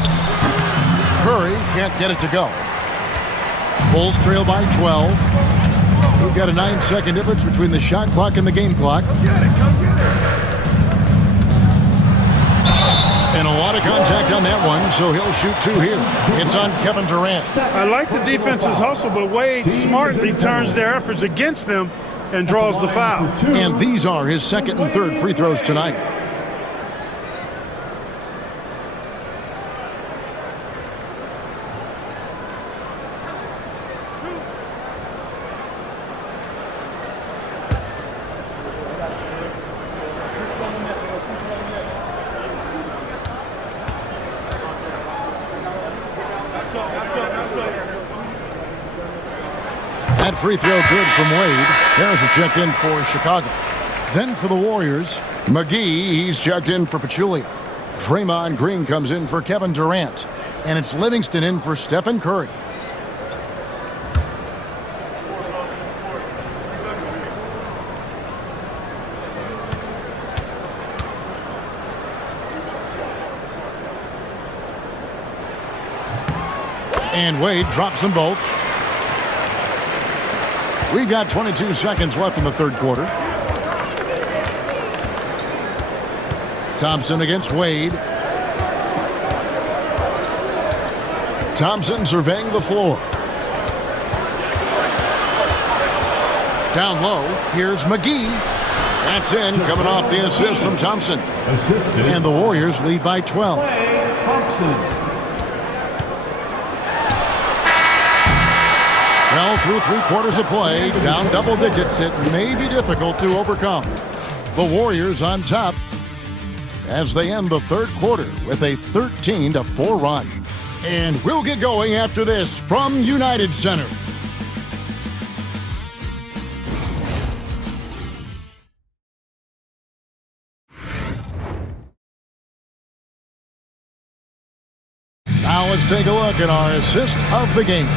Curry can't get it to go. Bulls trail by 12. We've got a 9-second difference between the shot clock and the game clock. And a lot of contact on that one, so he'll shoot 2 here. It's on Kevin Durant. I like the defense's hustle, but Wade smartly turns their efforts against them and draws the foul. And these are his second and third free throws tonight. That free throw good from Wade. Harris is checked in for Chicago. Then for the Warriors, McGee, he's checked in for Pachulia. Draymond Green comes in for Kevin Durant. And it's Livingston in for Stephen Curry. And Wade drops them both. We've got 22 seconds left in the third quarter. Thompson against Wade. Thompson surveying the floor. Down low, here's McGee. That's in, coming off the assist from Thompson. And the Warriors lead by 12. Well, through 3/4 of play, down double digits, it may be difficult to overcome. The Warriors on top as they end the third quarter with a 13-4 run. And we'll get going after this from United Center. Now let's take a look at our assist of the game.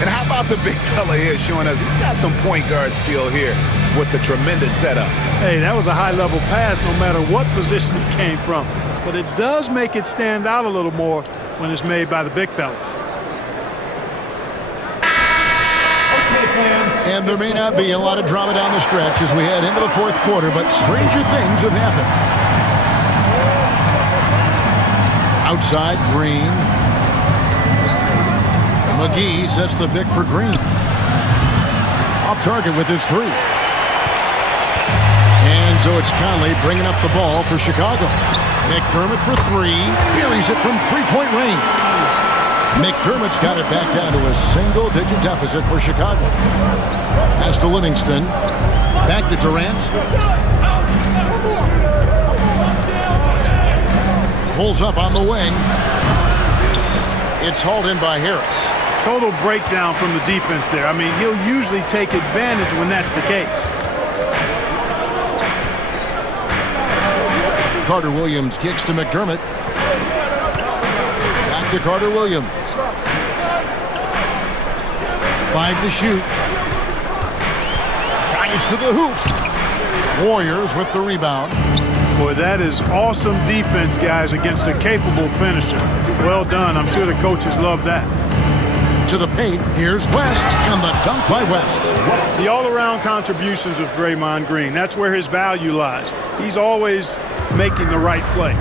And how about the big fella here showing us he's got some point guard skill here with the tremendous setup. Hey, that was a high-level pass no matter what position it came from. But it does make it stand out a little more when it's made by the big fella. And there may not be a lot of drama down the stretch as we head into the fourth quarter, but stranger things have happened. Outside, Green. McGee sets the pick for Green. Off target with his three. And so it's Conley bringing up the ball for Chicago. McDermott for three. Buries it from three-point range. McDermott's got it back down to a single-digit deficit for Chicago. Pass to Livingston. Back to Durant. Pulls up on the wing. It's hauled in by Harris. Total breakdown from the defense there. I mean, he'll usually take advantage when that's the case. Carter Williams kicks to McDermott. Back to Carter Williams. 5 to shoot. Drives to the hoop. Warriors with the rebound. Boy, that is awesome defense, guys, against a capable finisher. Well done. I'm sure the coaches love that. To the paint, here's West, and the dunk by West. The all-around contributions of Draymond Green, that's where his value lies. He's always making the right play.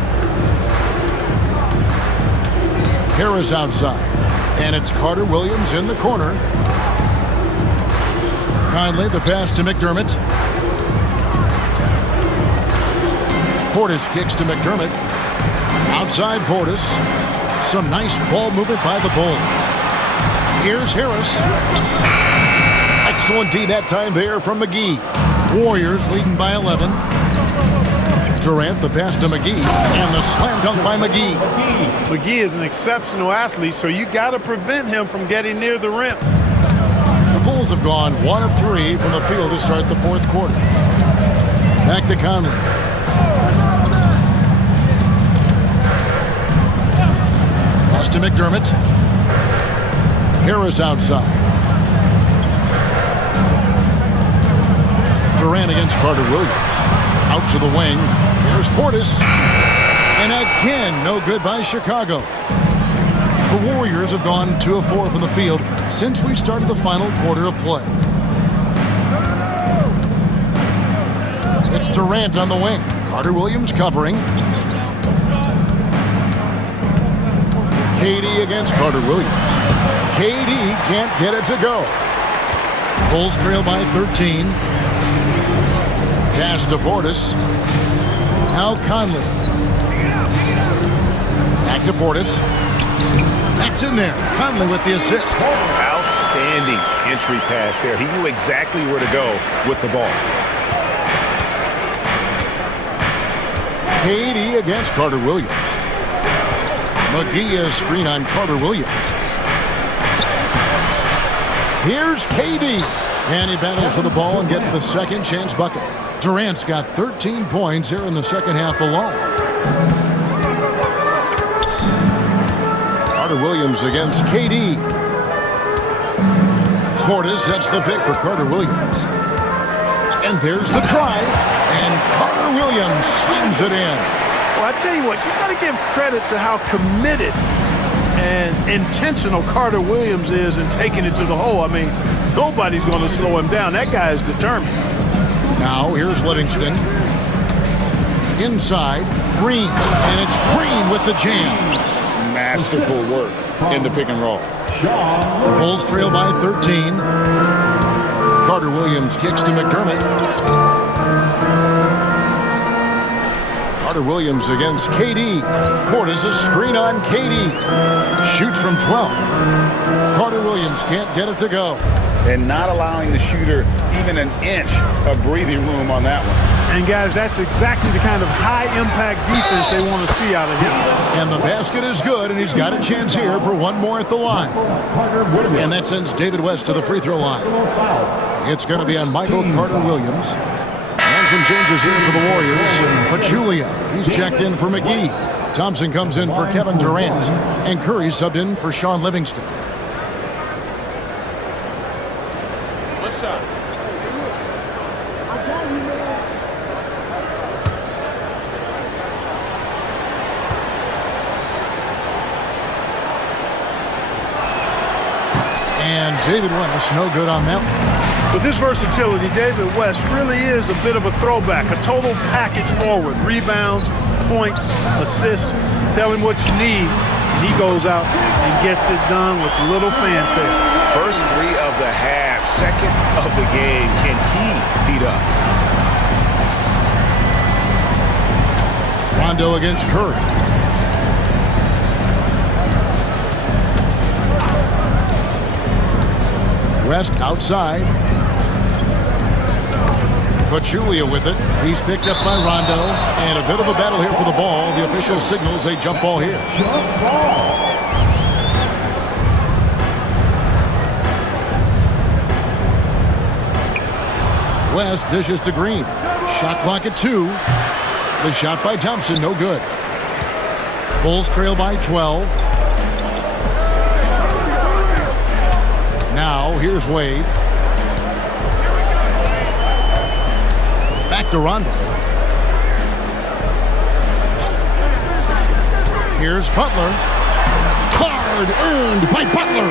Harris outside, and it's Carter Williams in the corner. Conley, the pass to McDermott. Portis kicks to McDermott. Outside Portis. Some nice ball movement by the Bulls. Here's Harris. Excellent D that time there from McGee. Warriors leading by 11. Durant, the pass to McGee, and the slam dunk by McGee. McGee is an exceptional athlete, so you got to prevent him from getting near the rim. The Bulls have gone 1 of 3 from the field to start the fourth quarter. Back to Conley. Pass to McDermott. Harris outside. Durant against Carter Williams. Out to the wing. Here's Portis. And again, no good by Chicago. The Warriors have gone 2 of 4 from the field since we started the final quarter of play. It's Durant on the wing. Carter Williams covering. KD against Carter Williams. KD can't get it to go. Bulls trail by 13. Pass to Portis. Now Conley. Back to Portis. That's in there. Conley with the assist. Outstanding entry pass there. He knew exactly where to go with the ball. KD against Carter Williams. McGee is screen on Carter Williams. Here's KD. And he battles for the ball and gets the second chance bucket. Durant's got 13 points here in the second half alone. Carter Williams against KD. Portis sets the pick for Carter Williams. And there's the drive. And Carter Williams slams it in. Well, I tell you what, you got to give credit to how committed and intentional Carter Williams is in taking it to the hole. I mean, nobody's going to slow him down. That guy is determined. Now, here's Livingston. Inside, Green. And it's Green with the jam. Masterful work in the pick and roll. Bulls trail by 13. Carter Williams kicks to McDermott. Carter Williams against KD. Portis a screen on KD. Shoots from 12. Carter Williams can't get it to go. And not allowing the shooter even an inch of breathing room on that one. And, guys, that's exactly the kind of high-impact defense they want to see out of him. And the basket is good, and he's got a chance here for one more at the line. And that sends David West to the free throw line. It's going to be on Michael Carter Williams. And some changes here for the Warriors. Pachulia, he's checked in for McGee. Thompson comes in for Kevin Durant. And Curry subbed in for Sean Livingston. What's up? And David West, no good on that one. With his versatility, David West really is a bit of a throwback, a total package forward. Rebounds, points, assists. Tell him what you need. He goes out and gets it done with little fanfare. First 3 of the half, second of the game. Can he beat up? Rondo against Curry. West outside. Pachulia with it. He's picked up by Rondo. And a bit of a battle here for the ball. The official signals a jump ball here. West dishes to Green. Shot clock at 2. The shot by Thompson, no good. Bulls trail by 12. Now, here's Wade. Back to Rondo. Here's Butler. Hard earned by Butler.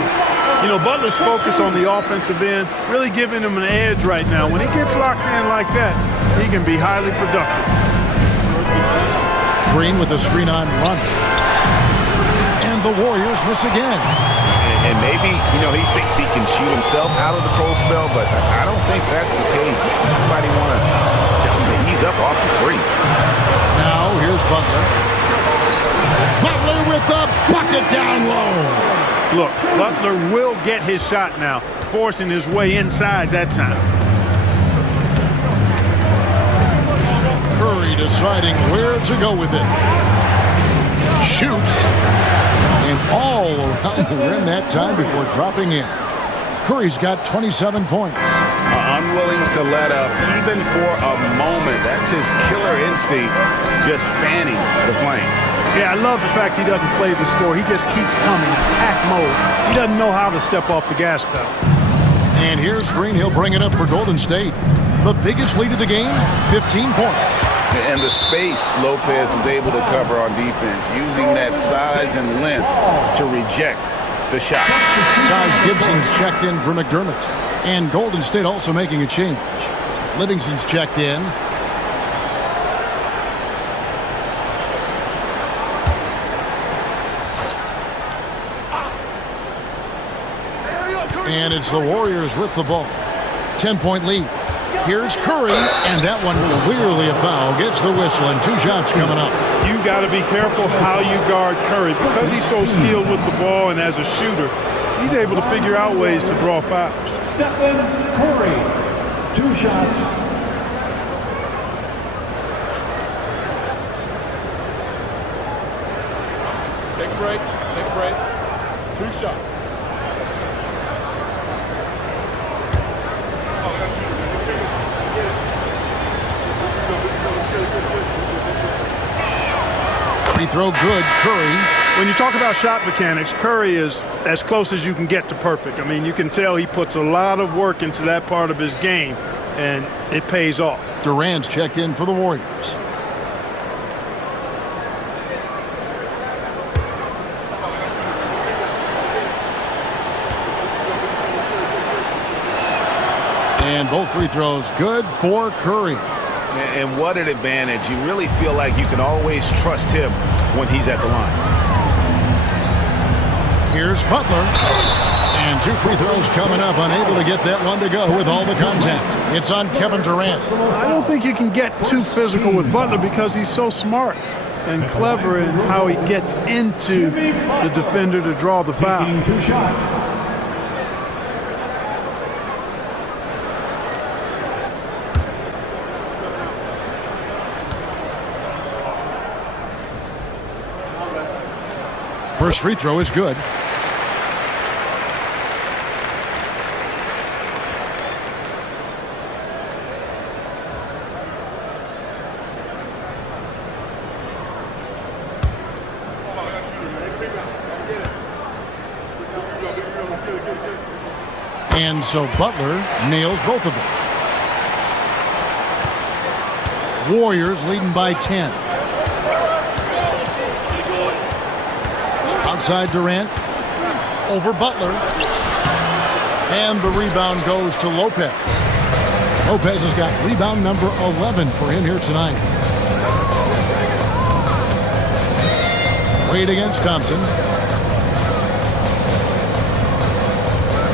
You know, Butler's focus on the offensive end, really giving him an edge right now. When he gets locked in like that, he can be highly productive. Green with a screen on Rondo. And the Warriors miss again. And maybe, you know, he thinks he can shoot himself out of the cold spell, but I don't think that's the case. Maybe somebody want to tell him to ease up off the threes. Now, here's Butler. Butler with the bucket down low. Look, Butler will get his shot now, forcing his way inside that time. Curry deciding where to go with it. Shoots. And all around the rim that time before dropping in. Curry's got 27 points. Unwilling to let up even for a moment. That's his killer instinct, just fanning the flame. Yeah, I love the fact he doesn't play the score. He just keeps coming, attack mode. He doesn't know how to step off the gas pedal. And here's Green. He'll bring it up for Golden State. The biggest lead of the game, 15 points. And the space Lopez is able to cover on defense, using that size and length to reject the shot. Taj Gibson's checked in for McDermott. And Golden State also making a change. Livingston's checked in. And it's the Warriors with the ball. 10-point lead. Here's Curry, and that one clearly a foul. Gets the whistle, and 2 shots coming up. You got to be careful how you guard Curry. Because he's so skilled with the ball and as a shooter, he's able to figure out ways to draw fouls. Stephen Curry, 2 shots. Take a break. Take a break. 2 shots. Free throw good, Curry. When you talk about shot mechanics, Curry is as close as you can get to perfect. I mean, you can tell he puts a lot of work into that part of his game, and it pays off. Durant's checked in for the Warriors. And both free throws good for Curry. And what an advantage. You really feel like you can always trust him when he's at the line. Here's Butler. And 2 free throws coming up. Unable to get that one to go with all the contact. It's on Kevin Durant. I don't think you can get too physical with Butler because he's so smart and clever in how he gets into the defender to draw the foul. 2 shots. First free throw is good. And so Butler nails both of them. Warriors leading by 10. Outside Durant, over Butler, and the rebound goes to Lopez. Lopez has got rebound number 11 for him here tonight. Wade against Thompson.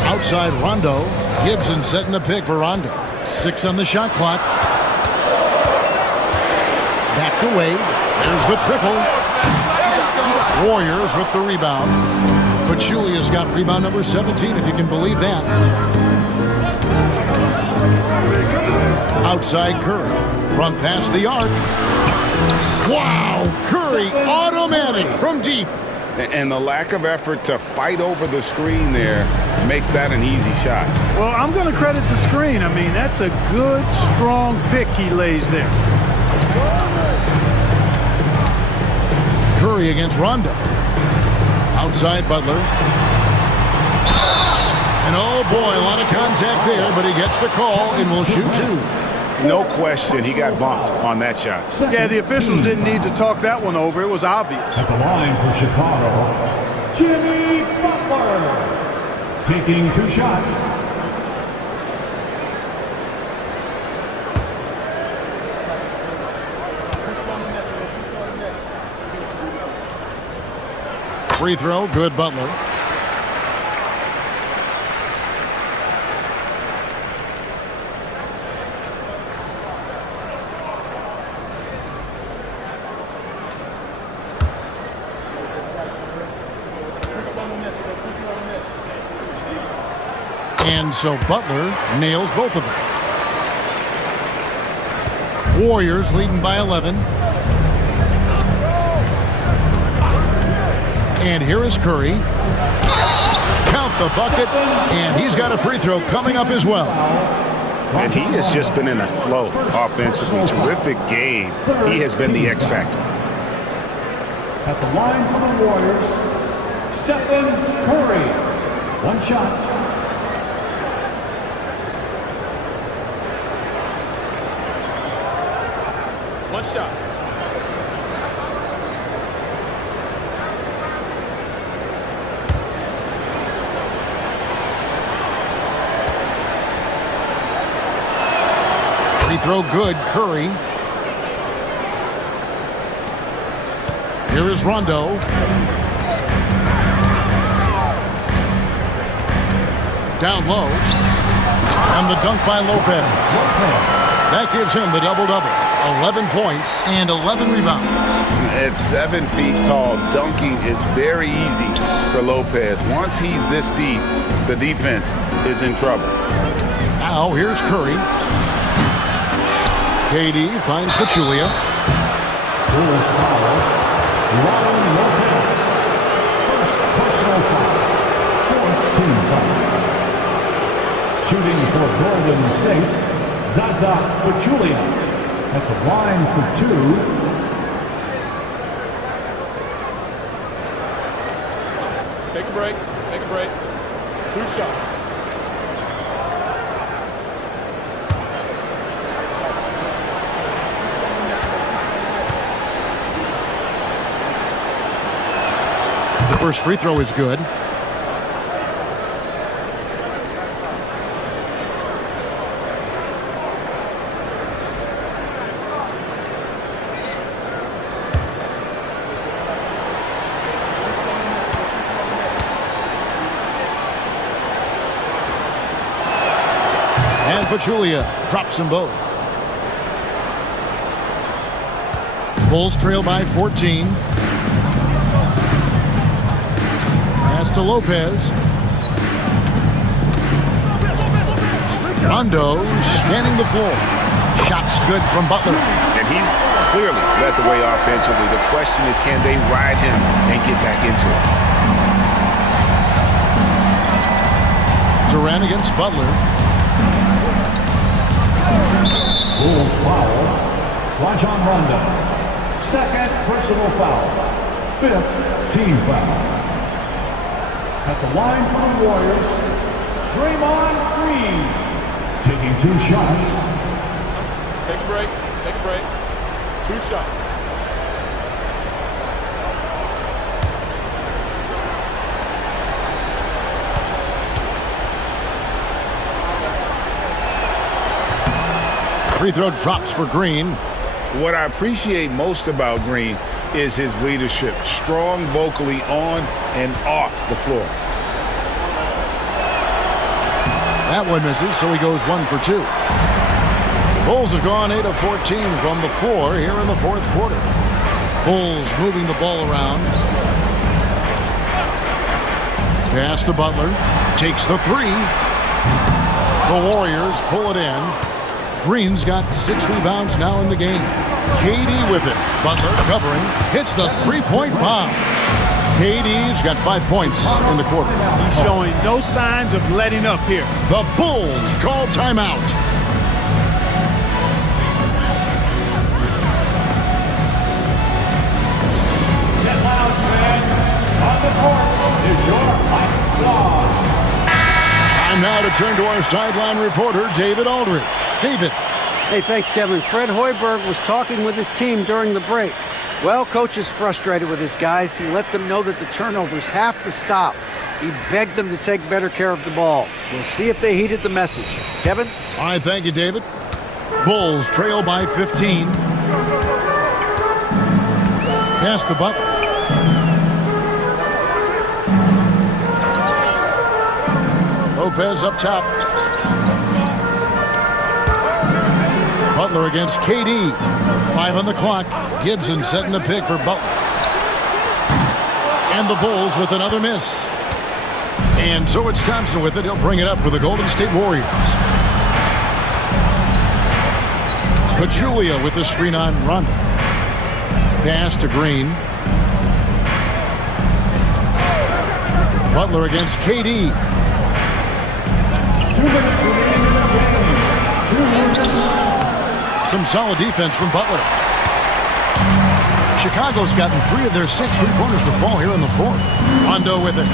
Outside Rondo, Gibson setting the pick for Rondo. 6 on the shot clock. Back to Wade, there's the triple. Warriors with the rebound. Pachulia's got rebound number 17, if you can believe that. Outside Curry. Front past the arc. Wow! Curry automatic from deep. And the lack of effort to fight over the screen there makes that an easy shot. Well, I'm going to credit the screen. I mean, that's a good, strong pick he lays there. Curry against Rondo. Outside Butler. And oh boy, a lot of contact there, but he gets the call and will shoot 2. No question, he got bumped on that shot. Yeah, the officials didn't need to talk that one over. It was obvious. At the line for Chicago, Jimmy Butler, taking 2 shots. Free throw, good Butler. And so Butler nails both of them. Warriors leading by 11. And here is Curry. Count the bucket, and he's got a free throw coming up as well. And he has just been in a flow offensively. Terrific game. He has been the X factor. At the line for the Warriors, Stephen Curry. One shot. One shot. Free throw good, Curry. Here is Rondo. Down low. And the dunk by Lopez. That gives him the double-double. 11 points and 11 rebounds. At 7 feet tall, dunking is very easy for Lopez. Once he's this deep, the defense is in trouble. Now here's Curry. KD finds Pachulia. Ron Lopez. First personal foul. Fourth team foul. Shooting for Golden State, Zaza Pachulia. At the line for 2. Take a break. Take a break. 2 shots. The first free throw is good. And Pachulia drops them both. Bulls trail by 14. Pass to Lopez. Rondo scanning the floor. Shots good from Butler. And he's clearly led the way offensively. The question is, can they ride him and get back into it? Durant against Butler. Full foul. Rajon Rondo. Second personal foul. Fifth team foul. At the line for the Warriors, Draymond Green. Taking 2 shots. Take a break. Take a break. 2 shots. Free throw drops for Green. What I appreciate most about Green is his leadership. Strong vocally on and off the floor. That one misses, so he goes 1 for 2. Bulls have gone 8 of 14 from the floor here in the fourth quarter. Bulls moving the ball around. Pass to Butler. Takes the 3. The Warriors pull it in. Green's got 6 rebounds now in the game. KD with it. Butler covering. Hits the 3-point bomb. KD's got 5 points in the quarter. He's showing no signs of letting up here. The Bulls call timeout. Get loud, man. On the court is your hot dog. Time now to turn to our sideline reporter, David Aldridge. David. Hey, thanks, Kevin. Fred Hoiberg was talking with his team during the break. Well, coach is frustrated with his guys. He let them know that the turnovers have to stop. He begged them to take better care of the ball. We'll see if they heeded the message. Kevin? All right, thank you, David. Bulls trail by 15. Pass to Butler. Lopez up top. Butler against KD. 5 on the clock. Gibson setting the pick for Butler. And the Bulls with another miss. And so it's Thompson with it. He'll bring it up for the Golden State Warriors. Pachulia with the screen on Rondo. Pass to Green. Butler against KD. Some solid defense from Butler. Chicago's gotten 3 of their 6 3-pointers to fall here in the 4th. Rondo with it.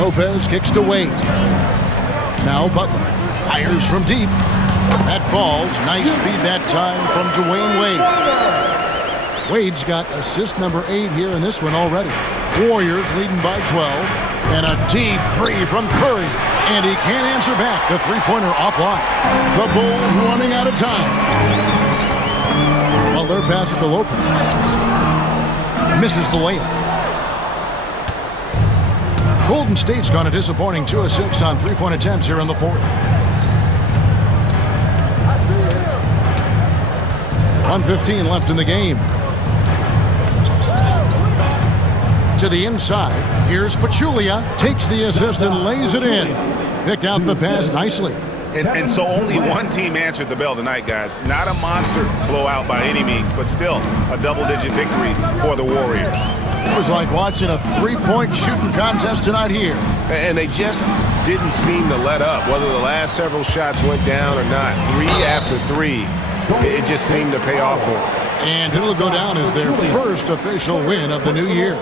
Lopez kicks to Wade. Now Butler fires from deep. That falls. Nice feed that time from Dwayne Wade. Wade's got assist number 8 here in this one already. Warriors leading by 12. And a deep 3 from Curry. And he can't answer back. The 3-pointer offline. The Bulls running out of time. Butler passes to Lopez. Misses the layup. Golden State's gone a disappointing 2 of 6 on 3-point attempts here in the 4th. 1:15 left in the game. To the inside. Here's Pachulia. Takes the assist and lays it in. Picked out the pass nicely. And so only one team answered the bell tonight, guys. Not a monster blowout by any means, but still a double-digit victory for the Warriors. It was like watching a 3-point shooting contest tonight here. And they just didn't seem to let up, whether the last several shots went down or not. 3 after 3, it just seemed to pay off for them. And it'll go down as their first official win of the new year.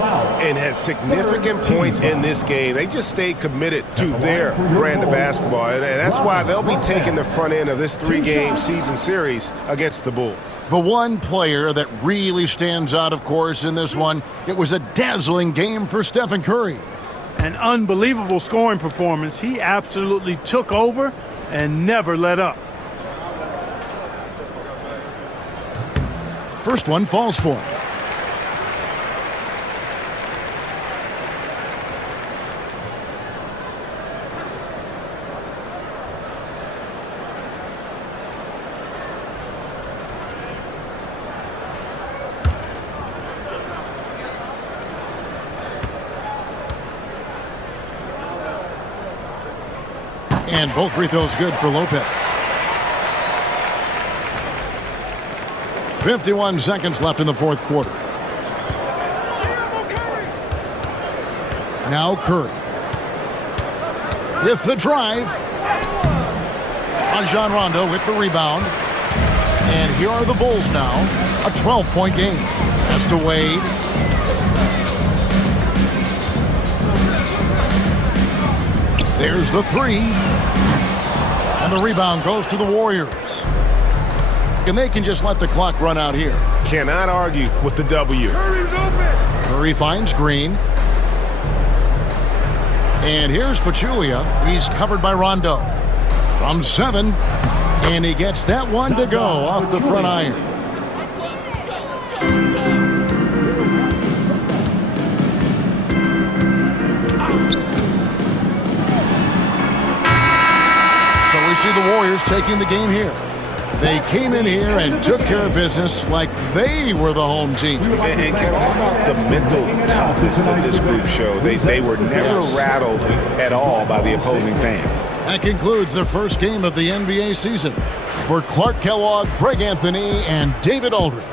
And has significant points in this game. They just stayed committed to their brand of basketball. And that's why they'll be taking the front end of this 3-game season series against the Bulls. The one player that really stands out, of course, in this one, it was a dazzling game for Stephen Curry. An unbelievable scoring performance. He absolutely took over and never let up. First one falls for him. And both free throws good for Lopez. 51 seconds left in the 4th quarter. Now Curry. With the drive. Rajon Rondo with the rebound. And here are the Bulls now. A 12-point game. That's to Wade. There's the 3. And the rebound goes to the Warriors. And they can just let the clock run out here. Cannot argue with the W. Curry's open. Curry finds Green. And here's Pachulia. He's covered by Rondo. From 7. And he gets that one to go off the front iron. So we see the Warriors taking the game here. They came in here and took care of business like they were the home team. And Kevin, how about the mental toughness that this group showed? They were never rattled at all by the opposing fans. That concludes the first game of the NBA season. For Clark Kellogg, Greg Anthony, and David Aldridge,